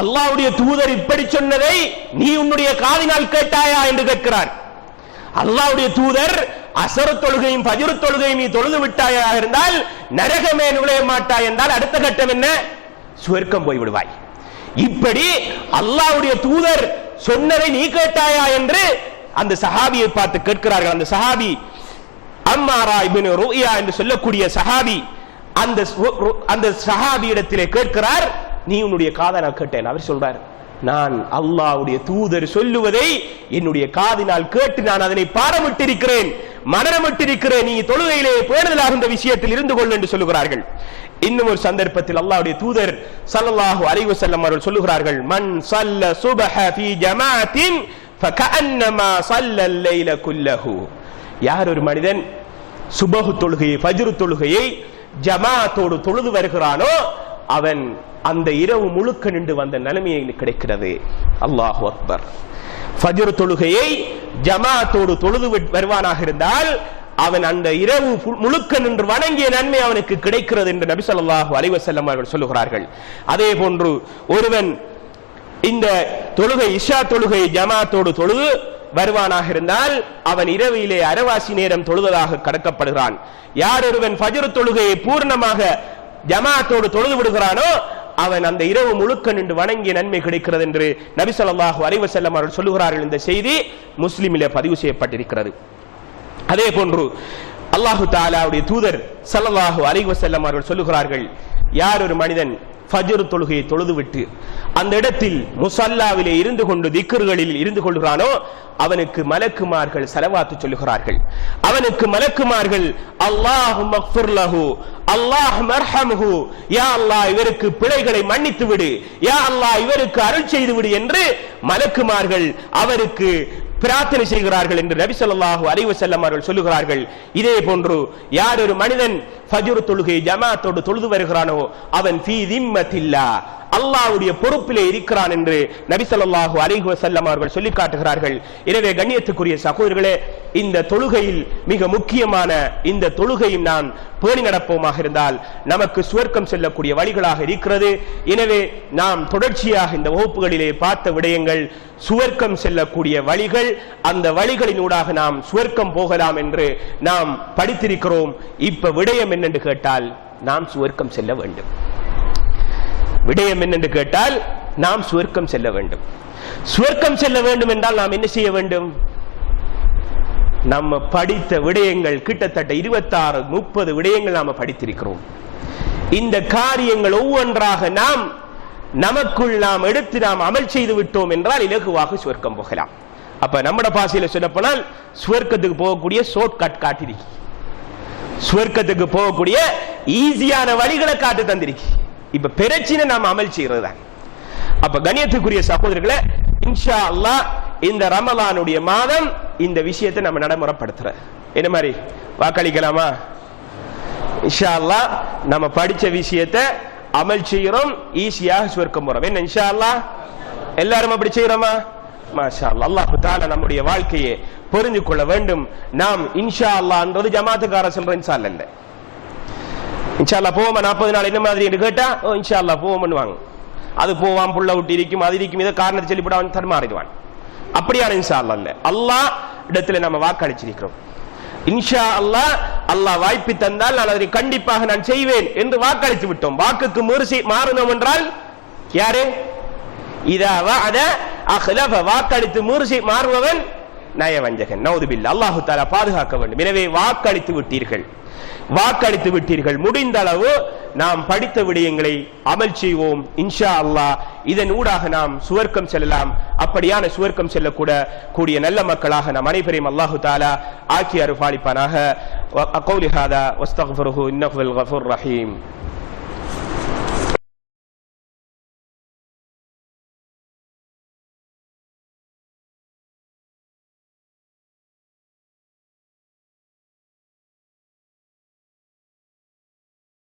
அல்லாஹ்வுடைய தூதர் இப்படி சொன்னதை நீ உன்னுடைய காதினால் கேட்டாயா என்று கேட்கிறார். அல்லாஹ்வுடைய தூதர் அஸர் தொழுகையும் ஃபஜ்ர் தொழுகையும் நீ தொழுது விட்டாயா இருந்தால் நரகமே நுழைய மாட்டாய் என்றால் அடுத்த கட்டம் என்ன? சுவர்க்கம் போய் விடுவாய். இப்படி அல்லாஹ்வுடைய தூதர் சொன்னதை நீ கேட்டாயா என்று அந்த சஹாபியை பார்த்து கேட்கிறார்கள். அந்த சஹாபி அம்மாரா இப்னு ருயா என்று சொல்லக்கூடிய சஹாபி அந்த சஹாபியிடத்திலே கேட்கிறார், நீ உன்னுடைய காதால் கேட்டேன். அவர் சொல்றார், நான் அல்லாஹ்வுடைய தூதர் சொல்லுவதை என்னுடைய காதினால் கேட்டு நான் அதனை பாரமிட்டிருக்கிறேன், மனரமிட்டிருக்கிறேன். நீ தொழுகையிலே பேணுதலாக இந்த விஷயத்தில் இருந்து கொள் என்று சொல்லுகிறார்கள். இன்னும் ஒரு சந்தர்ப்பத்தில் அல்லாஹ்வுடைய தூதர் ஸல்லல்லாஹு அலைஹி வஸல்லம் அவர்கள் சொல்லுகிறார்கள், மன் ஸல்ல சுப்ஹ ஃபீ ஜமாஅத்தின் ஃபகஅன்னமா ஸல்லல் லைல குல்லஹு. யார் ஒரு மனிதன் சுபஹ் தொழுகையை ஃபஜ்ர் தொழுகையை ஜமாஅத்தோடு தொழுது வருகிறானோ அவன் அந்த இரவு முழுக்க நின்று வந்த நிலைமையை கிடைக்கிறது. அல்லாஹு அக்பர். ஃபஜ்ர் தொழுகையை ஜமாஅத்தோடு தொழுது வருவானாக இருந்தால் அவன் அந்த இரவு முழுக்க நின்று வணங்கிய நன்மை அவனுக்கு கிடைக்கிறது என்று நபி ஸல்லல்லாஹு அலைஹி வஸல்லம் அவர்கள் சொல்லுகிறார்கள். அதே போன்று ஒருவன் இந்த தொழுகை இஷா தொழுகை ஜமாஅத்தோடு தொழுது வருவானாக இருந்தால் அவன் இரவிலே அரைவாசி நேரம் தொழுவதாக கடக்கப்படுகிறான். யார் ஒருவன் ஃபஜ்ர் தொழுகையை பூர்ணமாக ஜமாஅத்தோடு தொழுது விடுகிறானோ அவன் அந்த இரவு முழுக்க நின்று வணங்கிய நன்மை கிடைக்கிறது என்று நபி ஸல்லல்லாஹு அலைஹி வஸல்லம் அவர்கள் சொல்லுகிறார்கள். இந்த செய்தி முஸ்லிமிலே பதிவு செய்யப்பட்டிருக்கிறது. அதே போன்று அல்லாஹு தஆலாவுடைய தூதர் ஸல்லல்லாஹு அலைஹி வஸல்லம் அவர்கள் சொல்லுகிறார்கள், யார் ஒரு மனிதன் ஃபஜ்ர் தொழுகையை தொழுதுவிட்டு அந்த இடத்தில் முஸல்லாவிலே இருந்து கொண்டு திக்ர்களில் இருந்து கொள்கிறானோ அவனுக்கு மலக்குமார்கள் ஸலவாத்து சொல்லுகிறார்கள். அவனுக்கு மலக்குமார்கள் அல்லாஹும்ம ஃபிர் லஹு அல்லாஹும்ம அர்ஹம்ஹு, யா அல்லாஹ் இவருக்கு பிழைகளை மன்னித்து விடு, யா அல்லாஹ் இவருக்கு அருள் செய்து விடு என்று மலக்குமார்கள் அவருக்கு பிரார்த்தனை செய்கிறார்கள் என்று நபி ஸல்லல்லாஹு அலைஹி வஸல்லம் அவர்கள் சொல்லுகிறார்கள். இதே போன்று யார் ஒரு மனிதன் ஃபஜ்ர் தொழுகை ஜமாஅத்தோடு தொழுது வருகிறானோ அவன் ஃபீ திம்மத்தில்லாஹ் அல்லாஹ்வுடைய பொறுப்பிலே இருக்கிறான் என்று நபி ஸல்லல்லாஹு அலைஹி வஸல்லம் அவர்கள் சொல்லி காட்டுகிறார்கள். எனவே கண்ணியத்துக்குரிய சகோதரர்களே, இந்த தொழுகையில் மிக முக்கியமான இந்த தொழுகையும் நாம் பேணி நடப்போமாக இருந்தால் நமக்கு சுவர்க்கம் செல்லக்கூடிய வழிகளாக இருக்கிறது. எனவே நாம் தொடர்ச்சியாக இந்த வகுப்புகளிலே பார்த்த விடயங்கள் சுவர்க்கம் செல்லக்கூடிய வழிகள், அந்த வழிகளினூடாக நாம் சுவர்க்கம் போகலாம் என்று நாம் படித்திருக்கிறோம். இப்ப விடயம் என்னென்று கேட்டால் நாம் சுவர்க்கம் செல்ல வேண்டும். விடயம் என்னென்று கேட்டால் நாம் சுவர்க்கம் செல்ல வேண்டும். சுவர்க்கம் செல்ல வேண்டும் என்றால் நாம் என்ன செய்ய வேண்டும்? நம்ம படித்த விடயங்கள் கிட்டத்தட்ட 26-30 விடயங்கள் நாம படித்திருக்கிறோம். இந்த காரியங்கள் ஒவ்வொன்றாக நாம் நமக்குள் நாம் எடுத்து நாம் அமல் செய்து விட்டோம் என்றால் இலகுவாக சுவர்க்கம் போகலாம். அப்ப நம்மட பாசையில சொல்ல போனால் சுவர்க்கத்துக்கு போகக்கூடிய ஷார்ட் கட் காட்டிருக்கு, சுவர்க்கத்துக்கு போகக்கூடிய ஈஸியான வழிகளை காட்டு தந்திருக்கு. இப்ப பிரச்சனை நாம் அமல் செய்யறதுதான். அப்ப கண்ணியத்துக்குரிய சகோதரர்களே, இன்ஷா அல்லாஹ் இந்த ரமலானுடைய மாதம் இந்த விஷயத்தை நம்ம நடைமுறைப்படுத்துற என்ன மாதிரி வாக்களிக்கலாமா? இன்ஷா அல்லாஹ் நம்ம படிச்ச விஷயத்தை அமல் செய்யறோம், ஈஸியாக சுவர்க்கம் போறோம். என்ன இன்ஷா அல்லாஹ் எல்லாரும் அப்படி செய்யறோமா? மாஷா அல்லாஹ். அல்லாஹ் தஆலா நம்முடைய வாழ்க்கையை புரிந்து கொள்ள வேண்டும். நாம் இன்ஷா அல்லாஹ்ன்றது ஜமாத்துக்கார சொல்ற இன்ஷா அல்லாஹ் இல்ல. இன்ஷா அல்லாஹ் போவோமா 40 நாள் என்ன மாதிரி என்று கேட்டா இன்ஷா அல்லாஹ் போவோம்னுவாங்க. அது போவான், புள்ள விட்டு இருக்கும், அது இருக்கும், இதை காரணத்தை சொல்லிவிட அவன் தடுமாறிடுவான். அப்படியான இன்ஷா அல்லாஹ் இல்ல. அல்லாஹ் இடத்துல நம்ம வாக்களிச்சிருக்கிறோம். இன்ஷா அல்லாஹ் அல்லாஹ் வாய்ப்பு தந்தால் நான் அதை கண்டிப்பாக நான் செய்வேன் என்று வாக்களித்து விட்டோம். வாக்குக்கு மாறணும் என்றால் யாரு? இதா வஅத அக்லஃப. வாக்களித்து மாறுபவன் நயவஞ்சகன். நவுது பில்லாஹ். அல்லாஹ் தஆலா பாதுகாக்க வேண்டும். எனவே வாக்களித்து விட்டீர்கள். முடிந்த அளவு நாம் படித்த விடயங்களை அமல் செய்வோம். இன்ஷா அல்லாஹ் இதன் ஊடாக நாம் சுவர்க்கம் செல்லலாம். அப்படியான சுவர்க்கம் செல்லக்கூடிய நல்ல மக்களாக நாம் அனைவரையும் அல்லாஹ் தஆலா ஆக்கி அருள்பாலிப்பானாக. அகௌலி ஹாதா வஸ்தக்ஃபிருஹு இன்னஹு வல் கஃபூர் ரஹீம்.